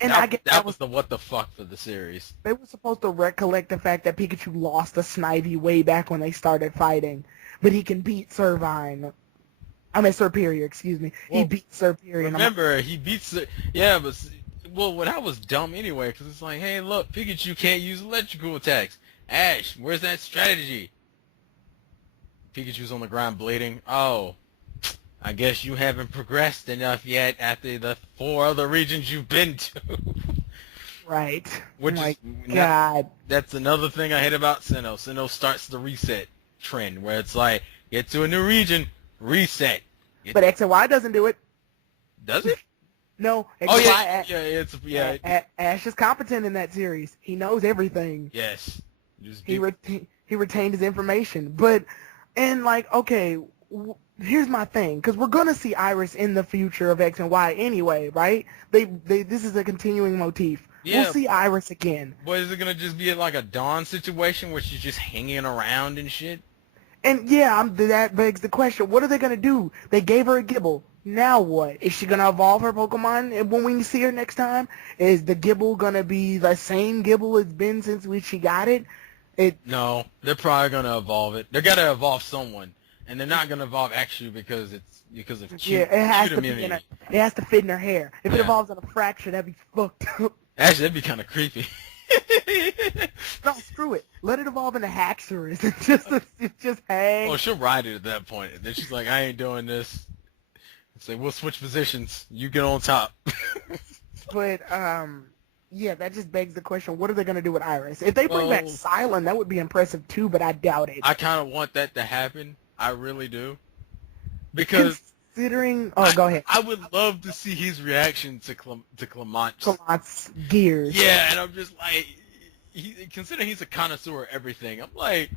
And I guess that was the what the fuck for the series. They were supposed to recollect the fact that Pikachu lost to Snivy way back when they started fighting. But he can beat Serperior, excuse me. Well, he beat Serperior. Remember, he beats... Yeah, but... Well, that was dumb anyway, because it's like, hey, look, Pikachu can't use electrical attacks. Ash, where's that strategy? Pikachu's on the ground bleeding. Oh, I guess you haven't progressed enough yet after the 4 other regions you've been to. Right. Which oh my God. That's another thing I hate about Sinnoh. Sinnoh starts the reset trend, where it's like, get to a new region, reset. But X and Y doesn't do it. Does it? No. X and Y, Ash is competent in that series. He knows everything. Yes. He retained his information. But, and like, okay, here's my thing, because we're gonna see Iris in the future of X and Y anyway, right? This is a continuing motif. Yeah. We'll see Iris again. But is it gonna just be like a Dawn situation where she's just hanging around and shit? And yeah, that begs the question: what are they gonna do? They gave her a Gibble. Now what? Is she gonna evolve her Pokemon when we see her next time? Is the Gibble gonna be the same Gibble it's been since she got it? No, they're probably gonna evolve it. They're gonna evolve someone, and they're not gonna evolve Axu because of cute, it has cute to immunity. It has to fit in her hair. If it evolves in a fracture, that'd be fucked up. Actually, that'd be kind of creepy. No, screw it. Let it evolve into Haxorus. It just hang. Oh, she'll ride it at that point. And then she's like, I ain't doing this. Say, we'll switch positions. You get on top. But, yeah, that just begs the question, what are they going to do with Iris? If they bring back Cilan, that would be impressive too, but I doubt it. I kind of want that to happen. I really do. Because... Considering... Oh, go ahead. I would love to see his reaction to Clement's gears. Yeah, and I'm just like... Considering he's a connoisseur of everything, I'm like...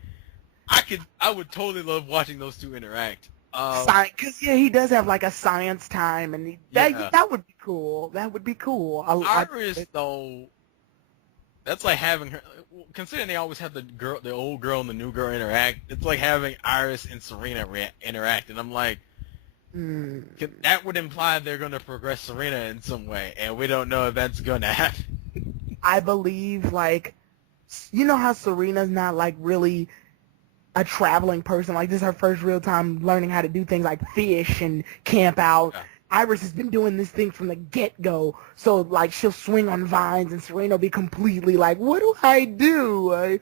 I would totally love watching those two interact. Because he does have like a science time, and that would be cool. That would be cool. Iris, though, that's like having her. Considering they always have the old girl and the new girl interact, it's like having Iris and Serena interact, and I'm like, that would imply they're going to progress Serena in some way, and we don't know if that's going to happen. I believe, like, you know how Serena's not like really a traveling person. Like, this is her first real time learning how to do things like fish and camp out. Yeah. Iris has been doing this thing from the get-go. So, like, she'll swing on vines and Serena will be completely like, what do I do? Like,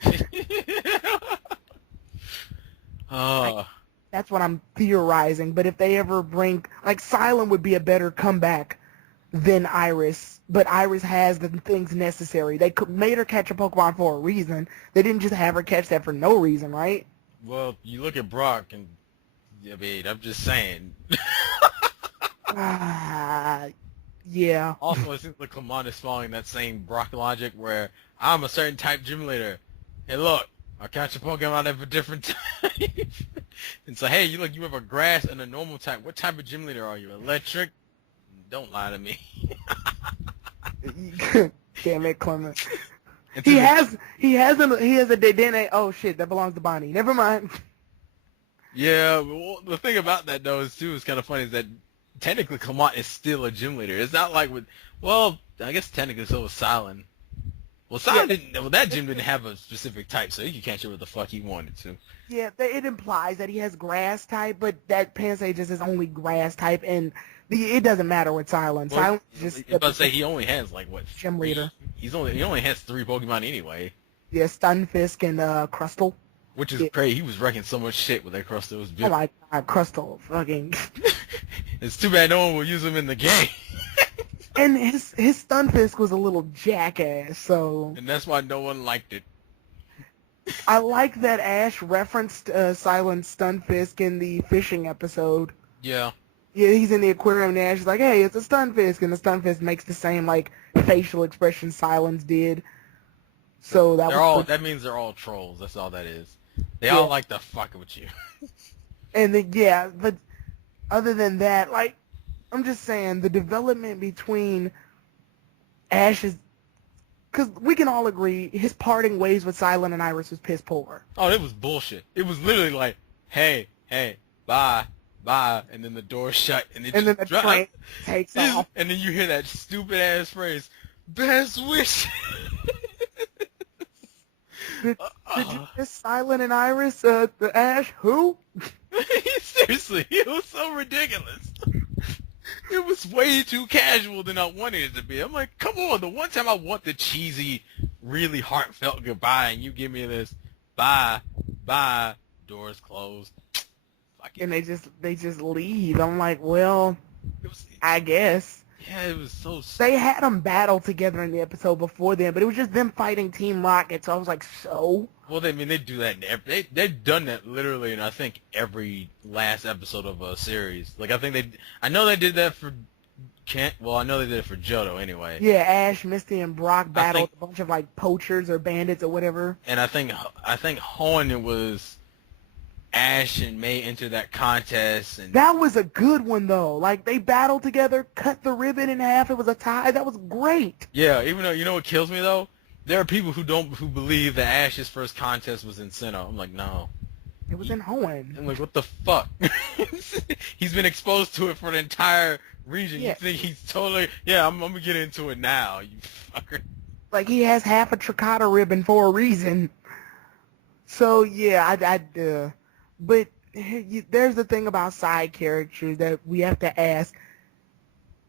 that's what I'm theorizing. But if they ever bring... Like, Cilan would be a better comeback than Iris. But Iris has the things necessary. They made her catch a Pokemon for a reason. They didn't just have her catch that for no reason, right? Well, you look at Brock, and I mean, I'm just saying. Yeah. Also, it seems like Clement is following that same Brock logic where I'm a certain type gym leader. Hey, look, I'll catch a Pokemon of a different type. And so, hey, you have a grass and a normal type. What type of gym leader are you? Electric? Don't lie to me. Damn it, Clement. He has a Dedenne. Oh shit, that belongs to Bonnie. Never mind. Yeah, well, the thing about that though is kind of funny is that technically Clement is still a gym leader. It's not like I guess technically so was Cilan. Well, Cilan that gym didn't have a specific type, so he could catch it what the fuck he wanted to. Yeah, it implies that he has grass type, but that Pansage is his only grass type, and it doesn't matter with Cilan. Well, Cilan just. I was about to say he only has like what? Gym leader. He only has 3 Pokemon anyway. Yeah, Stunfisk and Crustle. Which is crazy. He was wrecking so much shit with that Crustle. It was beautiful. Oh my god, Crustle, fucking. It's too bad no one will use him in the game. And his Stunfisk was a little jackass, so. And that's why no one liked it. I like that Ash referenced Silent Stunfisk in the fishing episode. Yeah. Yeah, he's in the aquarium and Ash is like, hey, it's a Stunfisk, and the Stunfisk makes the same, like, facial expression Silence did. So That means they're all trolls. That's all that is. They all like to fuck with you. And then, yeah, but other than that, like, I'm just saying, the development between Ash's... Because we can all agree, his parting ways with Cilan and Iris was piss poor. Oh, it was bullshit. It was literally like, hey, bye, and then the door shut, and then the train takes off. And then you hear that stupid-ass phrase, best wish. Did you miss Cilan and Iris, the Ash? Who? Seriously, it was so ridiculous. It was way too casual than I wanted it to be. I'm like, come on, the one time I want the cheesy, really heartfelt goodbye, and you give me this, bye, doors closed. And they just leave. I'm like, well, I guess. Yeah, it was so... They had them battle together in the episode before then, but it was just them fighting Team Rocket, so I was like, so? Well, they do that in they've done that literally in, I think, every last episode of a series. Like, I know they did that for... I know they did it for Johto anyway. Yeah, Ash, Misty, and Brock battled a bunch of, like, poachers or bandits or whatever. And I think Hoenn, it was... Ash and May enter that contest, and that was a good one though. Like they battled together, cut the ribbon in half. It was a tie. That was great. Yeah, even though you know what kills me though, there are people who believe that Ash's first contest was in Sinnoh. I'm like, no, it was in Hoenn. I'm like, what the fuck? He's been exposed to it for the entire region. Yeah. You think he's totally? Yeah, I'm gonna get into it now. You fucker. Like he has half a Tricotta ribbon for a reason. So yeah, but there's the thing about side characters that we have to ask.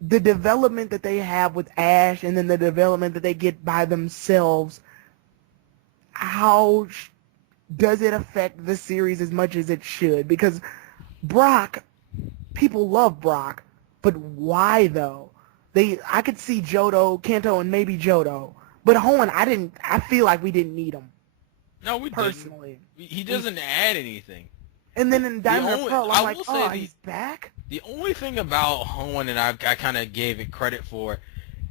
The development that they have with Ash and then the development that they get by themselves, how does it affect the series as much as it should? Because Brock, people love Brock, but why though? I could see Johto, Kanto, and maybe Johto. But Hoenn, I feel like we didn't need him. No, we personally. Didn't. He doesn't add anything. And then in Diamond Pearl, I'm like, oh, he's back? The only thing about Hoenn, and I kind of gave it credit for,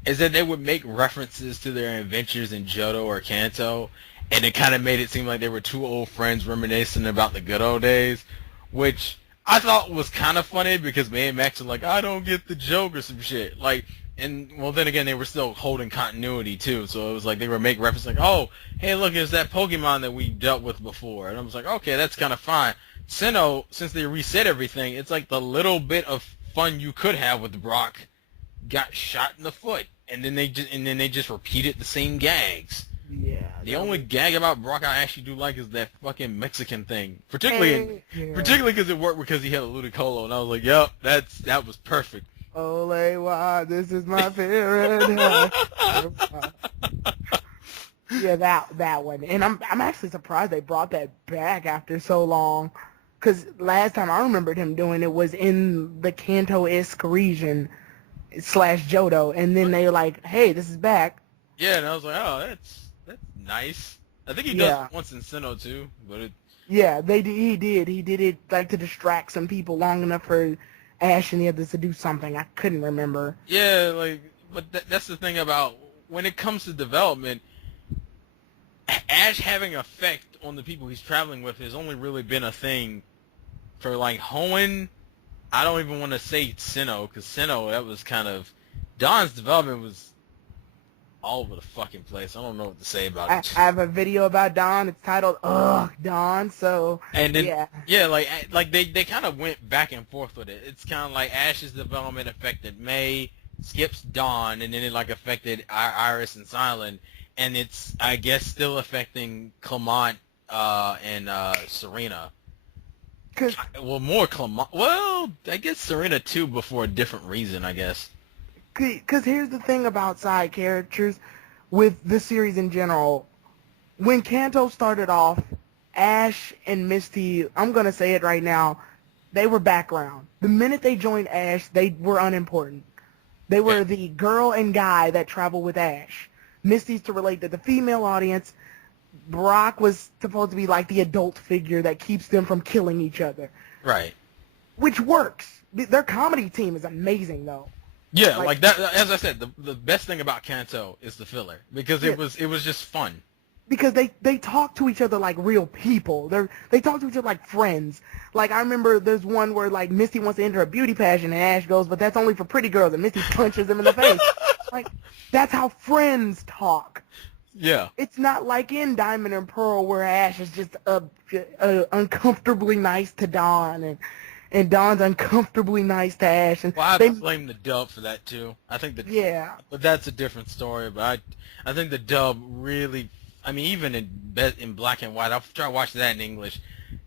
is that they would make references to their adventures in Johto or Kanto, and it kind of made it seem like they were two old friends reminiscing about the good old days, which I thought was kind of funny because me and Max are like, I don't get the joke or some shit. Like, and, well, then again, they were still holding continuity, too, so it was like they were making reference like, oh, hey, look, it's that Pokemon that we dealt with before. And I was like, okay, that's kind of fine. Sinnoh, since they reset everything, it's like the little bit of fun you could have with Brock got shot in the foot, and then they just repeated the same gags. Yeah. The only gag about Brock I actually do like is that fucking Mexican thing, particularly because it worked because he had a Ludicolo, and I was like, yep, that was perfect. Ole, wow, this is my favorite. Yeah, that one, and I'm actually surprised they brought that back after so long. Because last time I remembered him doing it was in the Kanto-esque region / Johto, and then they were like, hey, this is back. Yeah, and I was like, oh, that's nice. I think he does it once in Sinnoh, too. But yeah, he did. He did it like to distract some people long enough for Ash and the others to do something. I couldn't remember. Yeah, but that's the thing about when it comes to development, Ash having effect on the people he's traveling with has only really been a thing for, like, Hoenn. I don't even want to say Sinnoh, because Sinnoh, that was kind of... Dawn's development was all over the fucking place. I don't know what to say about it. I have a video about Dawn. It's titled, Ugh, Dawn, so... And then, yeah like they kind of went back and forth with it. It's kind of like Ash's development affected May, skips Dawn, and then it, like, affected Iris and Cilan. And it's, I guess, still affecting Clement and Serena. More Clement. Well, I guess Serena too, but for a different reason, I guess. Because here's the thing about side characters with the series in general. When Kanto started off, Ash and Misty, I'm going to say it right now, they were background. The minute they joined Ash, they were unimportant. They were the girl and guy that travel with Ash. Misty's to relate to the female audience. Brock was supposed to be like the adult figure that keeps them from killing each other. Right. Which works. Their comedy team is amazing, though. Yeah, like that. As I said, the best thing about Kanto is the filler because it was just fun. Because they talk to each other like real people. They talk to each other like friends. Like, I remember there's one where, like, Misty wants to enter a beauty pageant, and Ash goes, but that's only for pretty girls, and Misty punches him in the face. Like, that's how friends talk. Yeah. It's not like in Diamond and Pearl where Ash is just uncomfortably nice to Dawn, and Dawn's uncomfortably nice to Ash. And well, I blame the dub for that, too. I think but that's a different story, but I think the dub really... I mean, even in black and white, I'll try to watch that in English.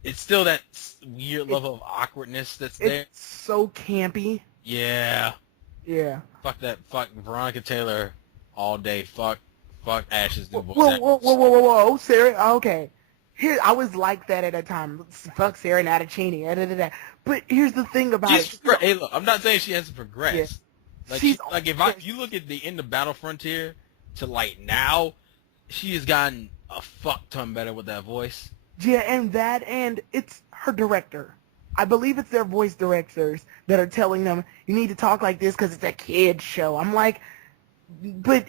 It's still that weird level of awkwardness that's there. It's so campy. Yeah. Yeah. Fuck that. Fuck Veronica Taylor all day. Fuck Ash's new voice. Whoa, Sarah. Okay. Here, I was like that at a time. Fuck Sarah Natachini. But here's the thing about it. Hey, look, I'm not saying she hasn't progressed. Yeah. Like, if you look at the end of Battle Frontier to, like, now... She has gotten a fuck ton better with that voice. Yeah, and it's her director. I believe it's their voice directors that are telling them, you need to talk like this because it's a kid's show. I'm like, but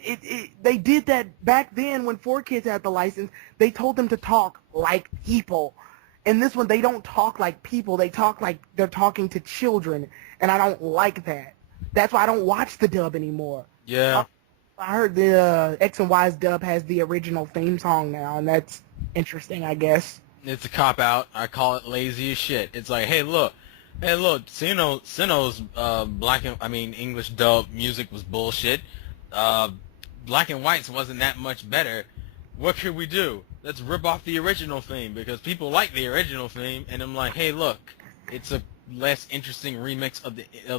they did that back then when 4Kids had the license. They told them to talk like people. And this one, they don't talk like people. They talk like they're talking to children. And I don't like that. That's why I don't watch the dub anymore. Yeah. I heard the X and Y's dub has the original theme song now, and that's interesting, I guess. It's a cop-out. I call it lazy as shit. It's like, hey, look, Sinnoh's English dub music was bullshit. Black and White's wasn't that much better. What could we do? Let's rip off the original theme, because people like the original theme, and I'm like, hey, look, it's a less interesting remix of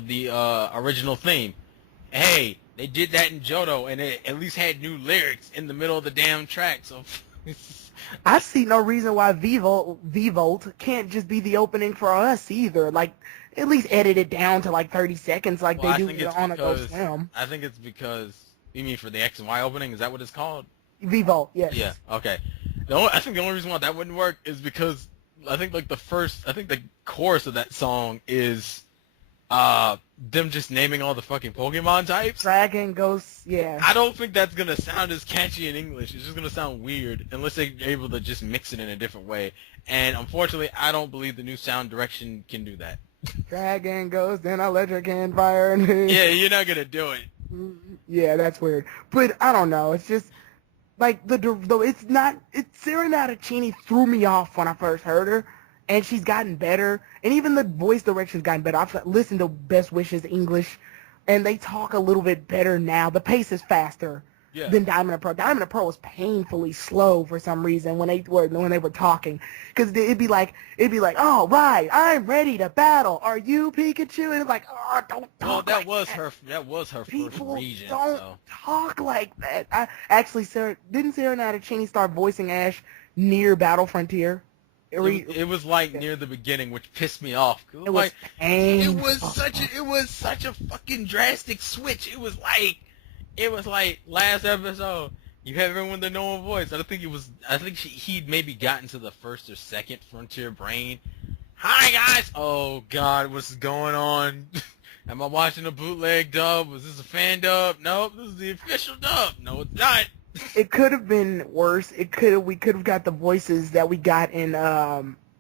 the original theme. Hey, they did that in Johto, and it at least had new lyrics in the middle of the damn track. So I see no reason why V-Volt can't just be the opening for us either. Like, at least edit it down to like 30 seconds like they do on Adult Swim. I think it's because, you mean for the X and Y opening? Is that what it's called? V-Volt, yes. Yeah, okay. I think the only reason why that wouldn't work is because I think the chorus of that song is... them just naming all the fucking Pokemon types. Dragon, Ghost, yeah. I don't think that's gonna sound as catchy in English. It's just gonna sound weird unless they're able to just mix it in a different way. And unfortunately, I don't believe the new sound direction can do that. Dragon, Ghost, then Electric and Fire. Yeah, you're not gonna do it. Yeah, that's weird. But I don't know. It's just like Sarah Natachini threw me off when I first heard her. And she's gotten better. And even the voice direction's gotten better. I've listened to Best Wishes English, and they talk a little bit better now. The pace is faster than Diamond and Pearl. Diamond and Pearl was painfully slow for some reason when they were talking. Because it'd be like, oh, right, I'm ready to battle. Are you, Pikachu? And it's like, oh, don't talk well, that like was that. That was her People first region. don't so. talk like that. Didn't Sarah Natachini start voicing Ash near Battle Frontier? It was like near the beginning, which pissed me off. It was painful. It was such a fucking drastic switch. It was like last episode. You have everyone with the normal voice. I think he'd maybe gotten to the first or second Frontier Brain. Hi guys. Oh God, what's going on? Am I watching a bootleg dub? Was this a fan dub? Nope, this is the official dub. No, it's not. It could have been worse. We could have got the voices that we got in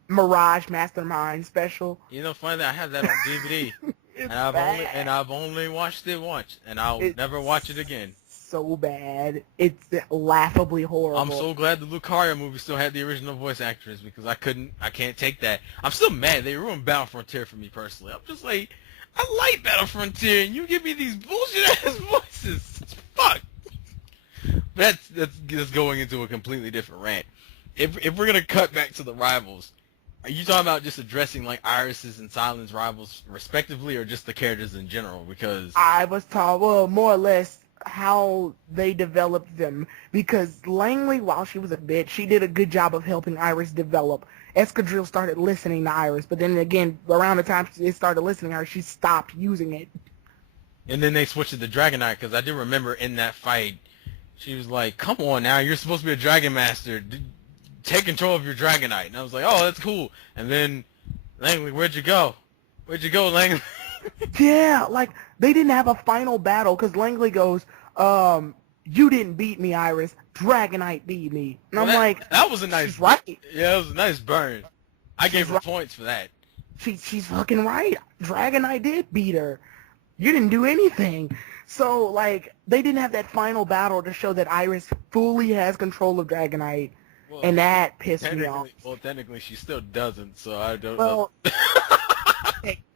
Mirage Mastermind special. You know, funny that I have that on DVD, and I've only watched it once, and I'll never watch it again. So bad, it's laughably horrible. I'm so glad the Lucario movie still had the original voice actress because I can't take that. I'm still mad they ruined Battle Frontier for me personally. I'm just like, I like Battle Frontier, and you give me these bullshit ass voices. Fuck. That's going into a completely different rant. If we're gonna cut back to the rivals, are you talking about just addressing like Iris's and Cilan's rivals respectively, or just the characters in general? Because I was talking, more or less how they developed them. Because Langley, while she was a bitch, she did a good job of helping Iris develop. Escadrille started listening to Iris, but then again, around the time they started listening to her, she stopped using it. And then they switched to the Dragonite, because I do remember in that fight, she was like, "Come on now, you're supposed to be a Dragon Master. Take control of your Dragonite." And I was like, "Oh, that's cool." And then, Langley, where'd you go? Where'd you go, Langley? Yeah, like they didn't have a final battle because Langley goes, "You didn't beat me, Iris. Dragonite beat me." And I'm like, that was a nice, she's right. Yeah, it was a nice burn. I gave her right. points for that. She's fucking right. Dragonite did beat her. You didn't do anything. So, like, they didn't have that final battle to show that Iris fully has control of Dragonite, Well, and that pissed me off. Well, technically, she still doesn't, so I don't Well, know.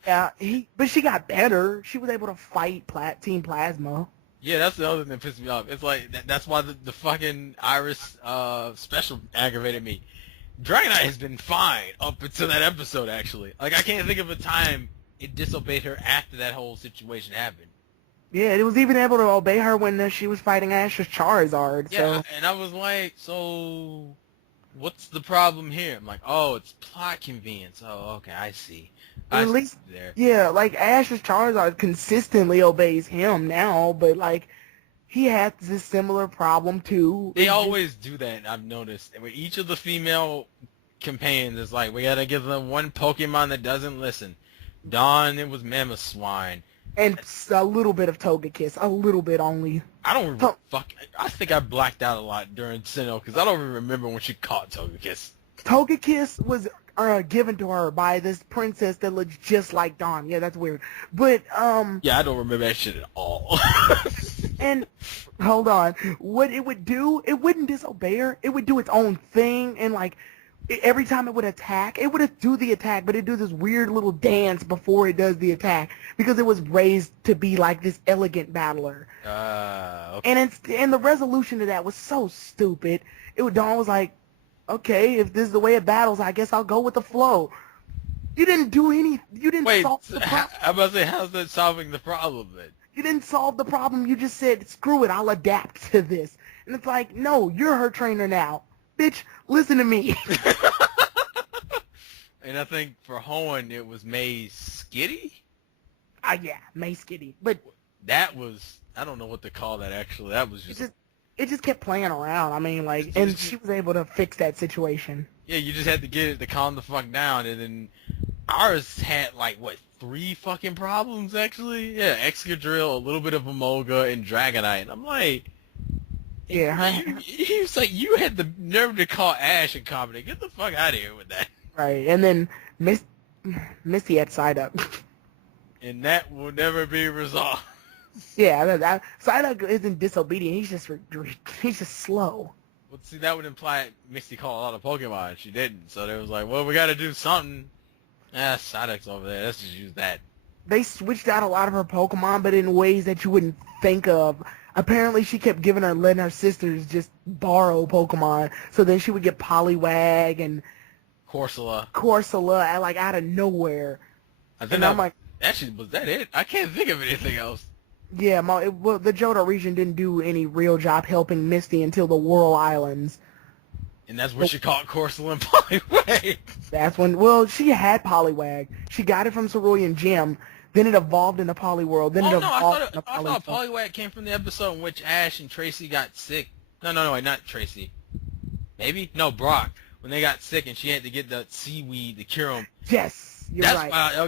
yeah, but she got better. She was able to fight Team Plasma. Yeah, that's the other thing that pissed me off. It's like, that's why the fucking Iris special aggravated me. Dragonite has been fine up until that episode, actually. Like, I can't think of a time it disobeyed her after that whole situation happened. Yeah, it was even able to obey her when she was fighting Ash's Charizard. Yeah, so. and I was like, so what's the problem here? I'm like, oh, it's plot convenience. Oh, okay, I see. At least, yeah, like Ash's Charizard consistently obeys him now, but like he has this similar problem too. They always do that, I've noticed. And with each of the female companions, it's like, we gotta give them one Pokemon that doesn't listen. Dawn, it was Mamoswine. And a little bit of Togekiss, a little bit only. I don't I think I blacked out a lot during Sinnoh, because I don't even remember when she caught Togekiss. Togekiss was given to her by this princess that looks just like Dawn. Yeah, that's weird. But, yeah, I don't remember that shit at all. And, hold on. What it would do, it wouldn't disobey her. It would do its own thing, and, like, every time it would attack, it would do the attack, but it'd do this weird little dance before it does the attack, because it was raised to be, like, this elegant battler. Okay. And the resolution to that was so stupid. Dawn was like, okay, if this is the way it battles, I guess I'll go with the flow. You didn't solve the problem. I'm about to say, how's that solving the problem then? You didn't solve the problem. You just said, screw it, I'll adapt to this. And it's like, no, you're her trainer now. Bitch, listen to me. And I think for Hoenn, it was May Skitty? Yeah, May Skitty. But that was, I don't know what to call that actually. That was just... It just kept playing around. I mean, like, and she was able to fix that situation. Yeah, you just had to get it to calm the fuck down, and then ours had, like, what, 3 fucking problems, actually? Yeah, Excadrill, a little bit of Emolga, and Dragonite. And I'm like... Yeah, he was like, you had the nerve to call Ash incompetent. Get the fuck out of here with that. Right, and then Misty had Psyduck. And that will never be resolved. Yeah, Psyduck isn't disobedient. He's just slow. Well, see, that would imply Misty caught a lot of Pokemon. She didn't, so they was like, well, we got to do something. Psyduck's over there. Let's just use that. They switched out a lot of her Pokemon, but in ways that you wouldn't think of. Apparently, she kept letting her sisters just borrow Pokemon, so then she would get Poliwag and Corsola, like out of nowhere. I'm like, actually, was that it? I can't think of anything else. Yeah, well, the Johto region didn't do any real job helping Misty until the Whirl Islands. And that's where she caught Corsola and Poliwag. That's when, well, she had Poliwag. She got it from Cerulean Gym. Then it evolved into Poliwhirl. Then I thought Poliwag came from the episode in which Ash and Tracy got sick. No, wait, not Tracy. Maybe? No, Brock. When they got sick and she had to get the seaweed to cure them. Yes, right.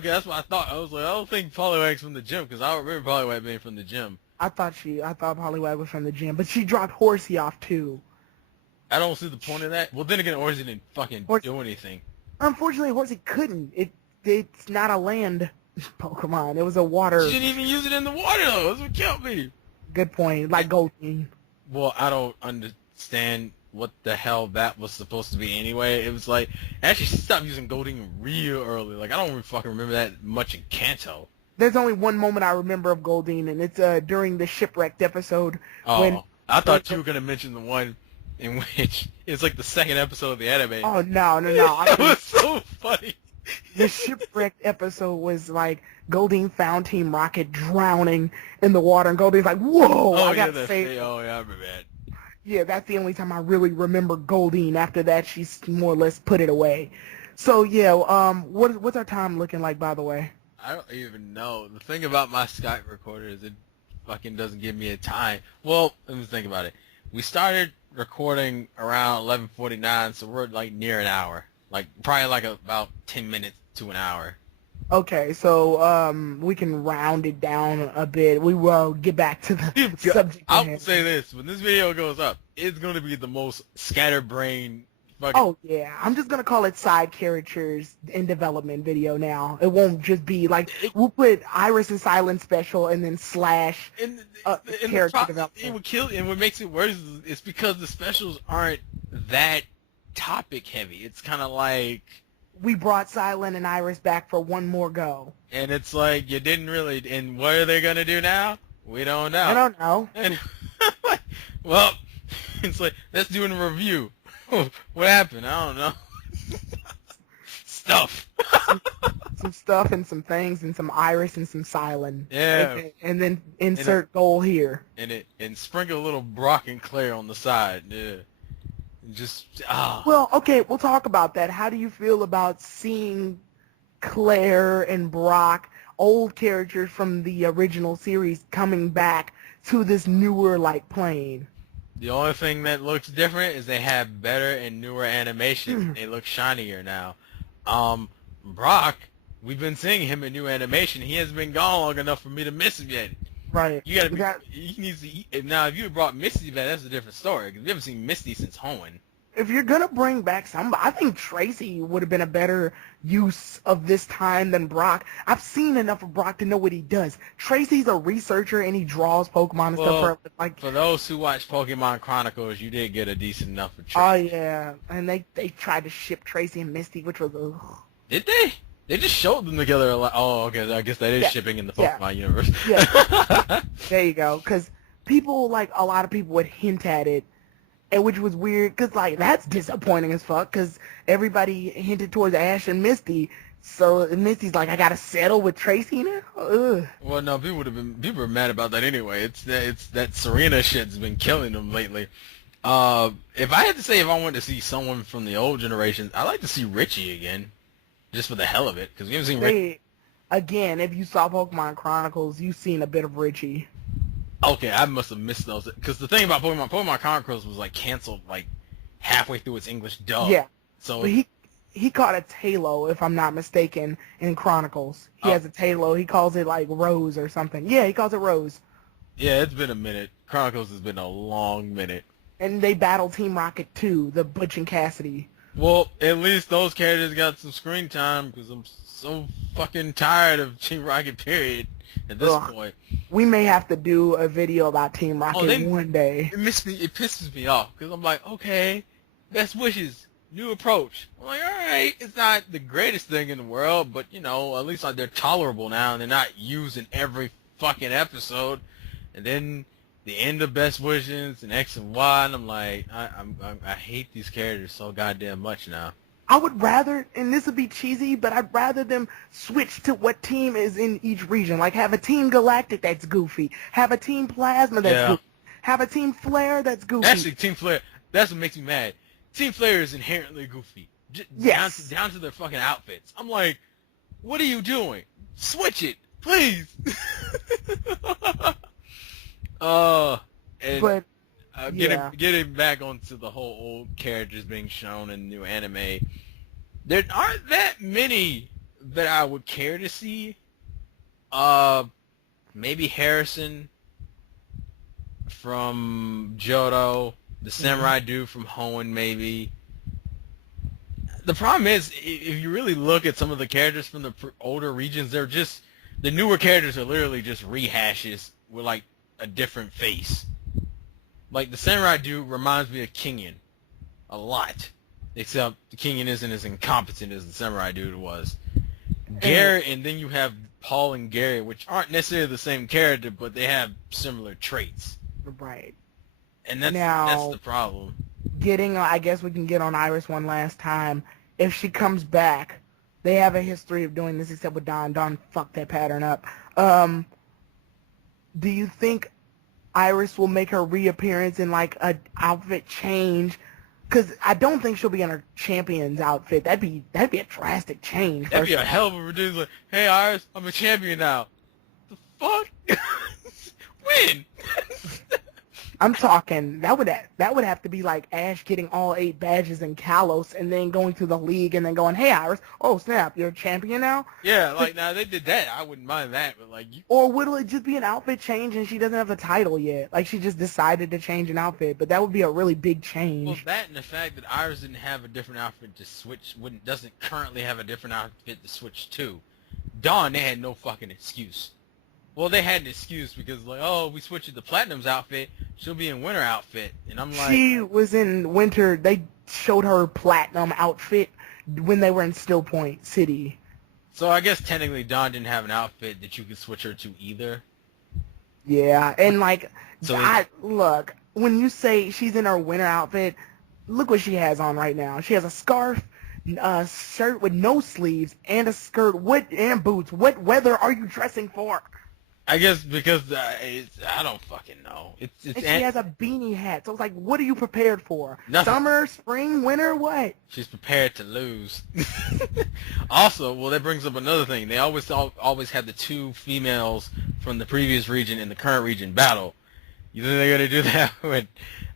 That's what I thought. I was like, I don't think Poliwag's from the gym, because I don't remember Poliwag being from the gym. I thought Poliwag was from the gym, but she dropped Horsey off too. I don't see the point of that. Well, then again, Horsey didn't fucking do anything. Unfortunately, Horsey couldn't. It's not a land Pokemon. It was a water. She didn't even use it in the water, though. That's what killed me. Good point. Like Goldeen. Well, I don't understand what the hell that was supposed to be anyway. It was like, actually, she stopped using Goldeen real early. Like, I don't even fucking remember that much in Kanto. There's only one moment I remember of Goldeen, and it's during the shipwrecked episode. Oh, I thought you were going to mention the one in which it's like the second episode of the anime. Oh, no. That was so funny. The shipwrecked episode was like Goldeen found Team Rocket drowning in the water, and Goldeen's like, whoa, I gotta save. Oh, yeah, I remember that. Yeah, that's the only time I really remember Goldeen. After that, she's more or less put it away. So, yeah, what's our time looking like, by the way? I don't even know. The thing about my Skype recorder is it fucking doesn't give me a time. Well, let me think about it. we started recording around 11:49, so we're like near an hour. Like probably like about 10 minutes to an hour. Okay, so we can round it down a bit. We will get back to the subject. I will say this: when this video goes up, it's going to be the most scatterbrained. Fucking... Oh yeah, I'm just gonna call it side characters in development video now. It won't just be like we'll put Iris and Silent special and then slash character development. It would kill, and what makes it worse is because the specials aren't that topic heavy. It's kind of like we brought Cilan and Iris back for one more go. And it's like, you didn't really, and what are they going to do now? We don't know. I don't know. And, well, it's like, let's do a review. What happened? I don't know. Stuff. some stuff and some things and some Iris and some Cilan. Yeah. And then insert goal here. And sprinkle a little Brock and Claire on the side. Yeah. Just Well, okay, we'll talk about that. How do you feel about seeing Claire and Brock, old characters from the original series, coming back to this newer like plane? The only thing that looks different is they have better and newer animation. They look shinier now. Brock, we've been seeing him in new animation. He hasn't been gone long enough for me to miss him yet. Right. You gotta he needs to eat. Now, if you had brought Misty back, that's a different story, because we haven't seen Misty since Hoenn. If you're gonna bring back somebody, I think Tracy would have been a better use of this time than Brock. I've seen enough of Brock to know what he does. Tracy's a researcher and he draws Pokemon and stuff. For those who watch Pokemon Chronicles, you did get a decent enough of Tracy. Oh yeah, and they tried to ship Tracy and Misty, which was Did they? They just showed them together a lot. Oh, okay. I guess that is shipping in the Pokemon universe. Yeah. There you go. Because people, like, a lot of people would hint at it, and which was weird. Because, like, that's disappointing as fuck. Because everybody hinted towards Ash and Misty. So Misty's like, I gotta settle with Tracy now. Ugh. Well, no, people were mad about that anyway. It's that Serena shit's been killing them lately. If I had to say, if I wanted to see someone from the old generation, I'd like to see Richie again. Just for the hell of it, because we haven't seen Richie. Again, if you saw Pokemon Chronicles, you've seen a bit of Richie. Okay, I must have missed those. Because the thing about Pokemon Chronicles was, like, canceled, like, halfway through its English dub. Yeah. So but he caught a Talo, if I'm not mistaken, in Chronicles. He has a Talo. He calls it, like, Rose or something. Yeah, he calls it Rose. Yeah, it's been a minute. Chronicles has been a long minute. And they battle Team Rocket too, the Butch and Cassidy. Well, at least those characters got some screen time, because I'm so fucking tired of Team Rocket, period, at this point. We may have to do a video about Team Rocket one day. It pisses me off, because I'm like, okay, best wishes, new approach. I'm like, alright, it's not the greatest thing in the world, but, you know, at least like they're tolerable now, and they're not used in every fucking episode. And then the end of Best Wishes and X and Y, and I'm like, I hate these characters so goddamn much now. I would rather, and this would be cheesy, but I'd rather them switch to what team is in each region. Like, have a Team Galactic that's goofy. Have a Team Plasma that's goofy. Have a Team Flare that's goofy. Actually, Team Flare, that's what makes me mad. Team Flare is inherently goofy. Yes. Down to their fucking outfits. I'm like, what are you doing? Switch it, please. Getting back onto the whole old characters being shown in new anime, there aren't that many that I would care to see. Maybe Harrison from Johto, the samurai dude from Hoenn, maybe. The problem is, if you really look at some of the characters from the older regions, the newer characters are literally just rehashes with, like, a different face. Like, the samurai dude reminds me of Kenyon a lot, except Kenyon isn't as incompetent as the samurai dude was. Gary, and then you have Paul and Gary, which aren't necessarily the same character, but they have similar traits. Right. And that's the problem. I guess we can get on Iris one last time. If she comes back, they have a history of doing this, except with Dawn. Dawn fucked that pattern up. Do you think Iris will make her reappearance in, like, a outfit change? Because I don't think she'll be in her champion's outfit. That'd be a drastic change. That'd be a hell of a ridiculous. Like, hey Iris, I'm a champion now. The fuck? When? I'm talking that would have to be like Ash getting all 8 badges in Kalos and then going to the league and then going, hey Iris, oh snap, you're a champion now. Yeah, like now they did that. I wouldn't mind that, but like, Or would it just be an outfit change and she doesn't have the title yet? Like she just decided to change an outfit, but that would be a really big change. well, that and the fact that Iris didn't have a different outfit to switch, doesn't currently have a different outfit to switch to. Dawn, they had no fucking excuse. Well, they had an excuse because like, oh, we switched to Platinum's outfit, she'll be in Winter outfit, and I'm like, She was in Winter. They showed her Platinum outfit when they were in Still Point City. so I guess technically Dawn didn't have an outfit that you could switch her to either. Yeah, and like, So look, when you say she's in her Winter outfit, look what she has on right now. She has a scarf, a shirt with no sleeves, and a skirt. And boots. What weather are you dressing for? I guess because I don't fucking know. And she has a beanie hat. So it's like, what are you prepared for? Nothing. Summer, spring, winter, what? She's prepared to lose. Also, well, that brings up another thing. They always had the 2 females from the previous region and the current region battle. You think they're gonna do that with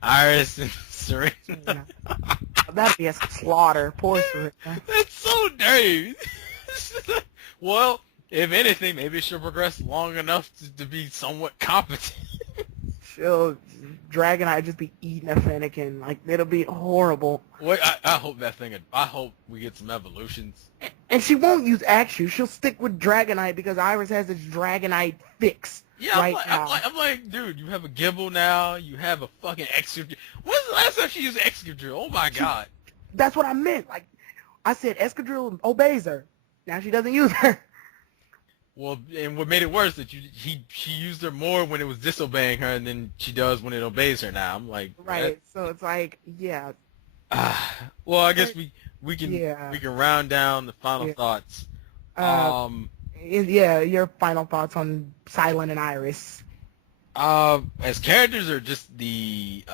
Iris and Serena? That'd be a slaughter. Poor Serena. That's so dirty. Well, if anything, maybe she'll progress long enough to be somewhat competent. Dragonite just be eating a Fennekin. Like, it'll be horrible. Wait, I hope I hope we get some evolutions. And she won't use Axew. She'll stick with Dragonite because Iris has this Dragonite fix Yeah, right now. I'm like, dude, you have a Gible now. You have a fucking Excadrill. When's the last time she used Excadrill? Oh my god. That's what I meant. Like, I said Excadrill obeys her. Now she doesn't use her. Well, and what made it worse that she used her more when it was disobeying her than she does when it obeys her now. I'm like, right. So it's like, yeah. Well, I guess we can round down the final thoughts. Yeah, your final thoughts on Cilan and Iris. As characters or just the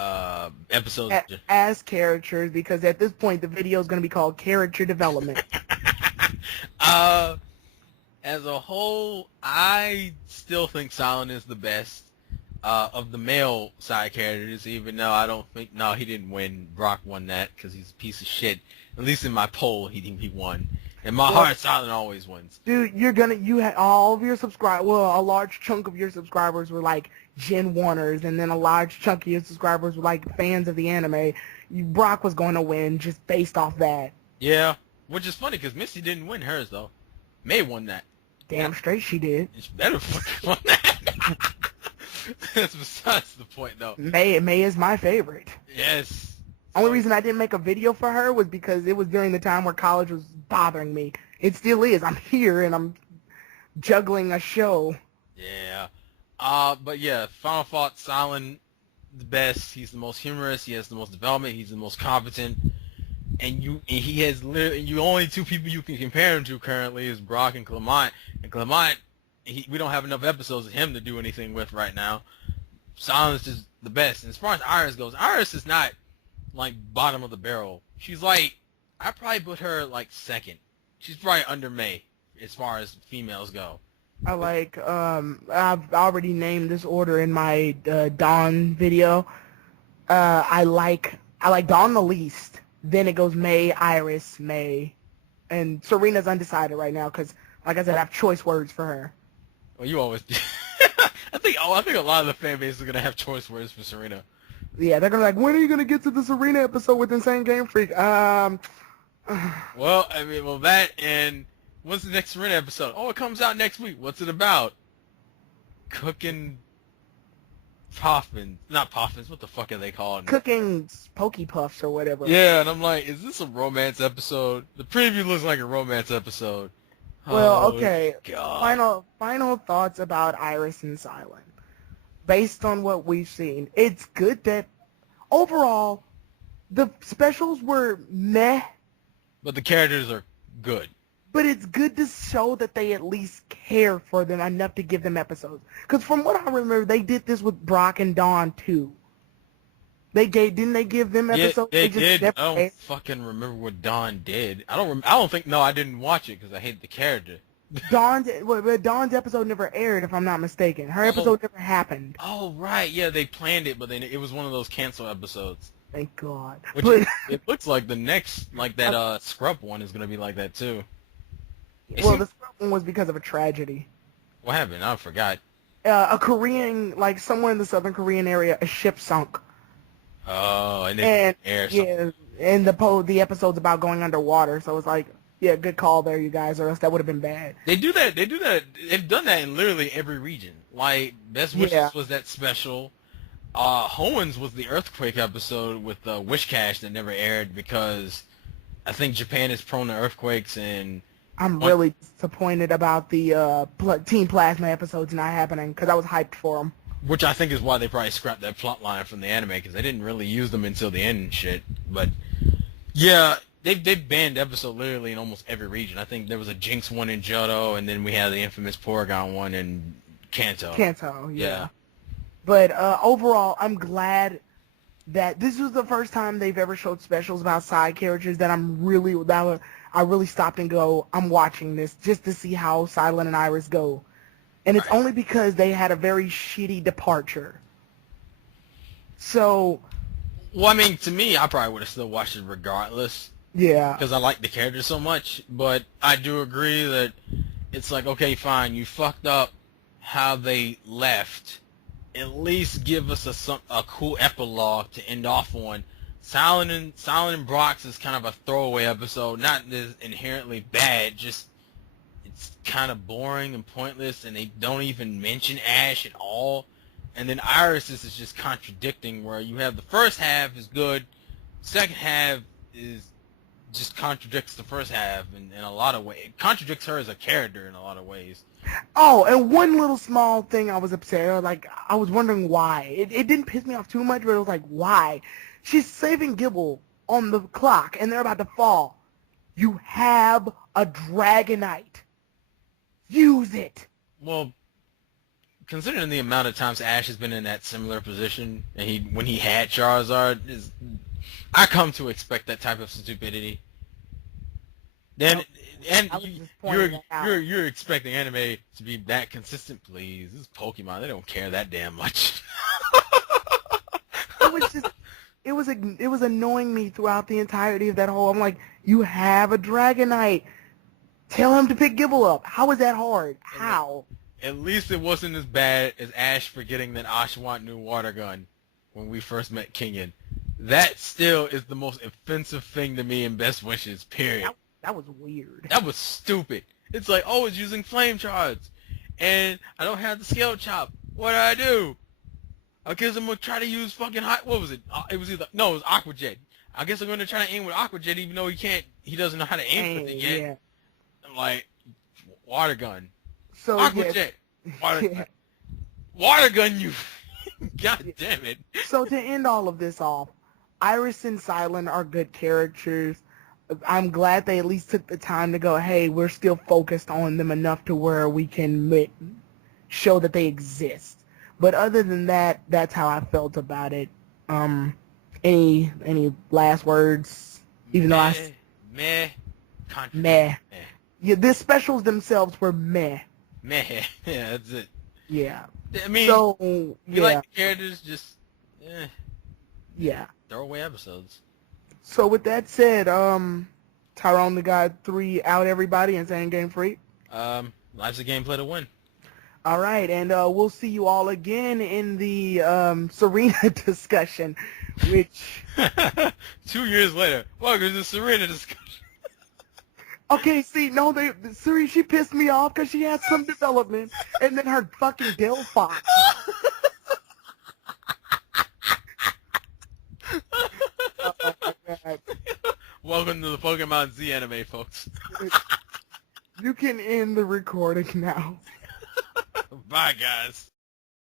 episodes? As characters, because at this point the video is going to be called Character Development. As a whole, I still think Cilan is the best of the male side characters, even though I don't think, no, he didn't win. Brock won that because he's a piece of shit. At least in my poll, he won. In my heart, Cilan always wins. Dude, you had all of your subscribers, well, a large chunk of your subscribers were like Gen 1ers, and then a large chunk of your subscribers were like fans of the anime. Brock was going to win just based off that. Yeah, which is funny because Misty didn't win hers, though. May won that. Damn straight she did. It's better fucking won that. That's besides the point, though. May is my favorite. Yes. Only reason I didn't make a video for her was because it was during the time where college was bothering me. It still is. I'm here and I'm juggling a show. Yeah. But yeah, final thought, Cilan, the best. He's the most humorous. He has the most development. He's the most competent. And he has literally, only 2 people you can compare him to currently is Brock and Clement. And Clement, we don't have enough episodes of him to do anything with right now. Cilan's just the best. And as far as Iris goes, Iris is not like bottom of the barrel. She's like, I probably put her like second. She's probably under May as far as females go. I like, I've already named this order in my Dawn video. I like Dawn the least. Then it goes May, Iris, May. And Serena's undecided right now because, like I said, I have choice words for her. Well, you always do. I think a lot of the fan base is going to have choice words for Serena. Yeah, they're going to be like, when are you going to get to the Serena episode with InsaneGameFreak? Well, that and when's the next Serena episode? Oh, it comes out next week. What's it about? Cooking Poffins. Not Poffins. What the fuck are they called? Cooking Pokey Puffs or whatever. Yeah, and I'm like, is this a romance episode? The preview looks like a romance episode. Well, okay. God. Final thoughts about Iris and Cilan. Based on what we've seen, it's good that overall the specials were meh. But the characters are good. But it's good to show that they at least care for them enough to give them episodes. Because from what I remember, they did this with Brock and Dawn too. Didn't they give them episodes? Yeah, they did. I don't fucking remember what Dawn did. I don't think. No, I didn't watch it because I hated the character. Dawn's episode never aired, if I'm not mistaken. Her episode never happened. Oh, right. Yeah, they planned it, but then it was one of those cancel episodes. Thank God. Which it looks like the next, like that Scrub one is going to be like that, too. Well, the Scrub one was because of a tragedy. What happened? I forgot. A Korean, like somewhere in the southern Korean area, a ship sunk. Oh, and they air something. Yeah, and the episode's about going underwater, so it's like, yeah, good call there, you guys, or else that would have been bad. They do that. They've done that in literally every region. Like, Best Wishes was that special. Hoen's was the earthquake episode with Wish Cash that never aired because I think Japan is prone to earthquakes, and I'm really disappointed about the Team Plasma episodes not happening because I was hyped for them. Which I think is why they probably scrapped that plot line from the anime because they didn't really use them until the end and shit. But yeah, they've banned episode literally in almost every region. I think there was a Jinx one in Johto, and then we had the infamous Porygon one in Kanto. Kanto, yeah. But overall, I'm glad that this was the first time they've ever showed specials about side characters that I really stopped and go, I'm watching this just to see how Cilan and Iris go. And it's only because they had a very shitty departure. So... Well, I mean, to me, I probably would have still watched it regardless. Yeah. Because I like the characters so much. But I do agree that it's like, okay, fine, you fucked up how they left. At least give us a cool epilogue to end off on. Cilan and Brock's is kind of a throwaway episode. Not as inherently bad, just... It's kind of boring and pointless, and they don't even mention Ash at all. And then Iris is just contradicting, where you have the first half is good, second half is just contradicts the first half in a lot of ways. It contradicts her as a character in a lot of ways. Oh, and one little small thing I was upset, like, I was wondering why. It didn't piss me off too much, but it was like, why? She's saving Gibble on the clock, and they're about to fall. You have a Dragonite. Use it. Well, considering the amount of times Ash has been in that similar position, and when he had Charizard, I come to expect that type of stupidity. Then, and you're expecting anime to be that consistent, please. This is Pokemon; they don't care that damn much. It was annoying me throughout the entirety of that whole. I'm like, you have a Dragonite. Tell him to pick Gibble up. How is that hard? How? At least it wasn't as bad as Ash forgetting that Oshawott knew Water Gun when we first met Kenyon. That still is the most offensive thing to me in Best Wishes, period. That was weird. That was stupid. It's like, oh, it's using Flame Charge. And I don't have the Scale Chop. What do I do? I guess I'm going to try to use fucking hot... What was it? It was Aqua Jet. I guess I'm going to try to aim with Aqua Jet even though he doesn't know how to aim with it yet. Yeah. I'm like, Water Gun. So, Aqua Jet. Water Gun, you... God damn it. So to end all of this off, Iris and Cilan are good characters. I'm glad they at least took the time to go, hey, we're still focused on them enough to where we can show that they exist. But other than that, that's how I felt about it. Any last words? Even though Meh. Yeah, the specials themselves were meh. Meh. Yeah, that's it. Yeah. I mean, so, you like the characters, just yeah. Throwaway episodes. So with that said, Tyrone the God 3 out, everybody, InsaneGameFreak. Life's a gameplay to win. All right, and we'll see you all again in the Serena discussion, which... 2 years later. Welcome to the Serena discussion. Okay, see, no, Serena, she pissed me off because she had some development, and then her fucking Delphi. Oh, my God. Welcome to the Pokemon Z anime, folks. You can end the recording now. Bye, guys.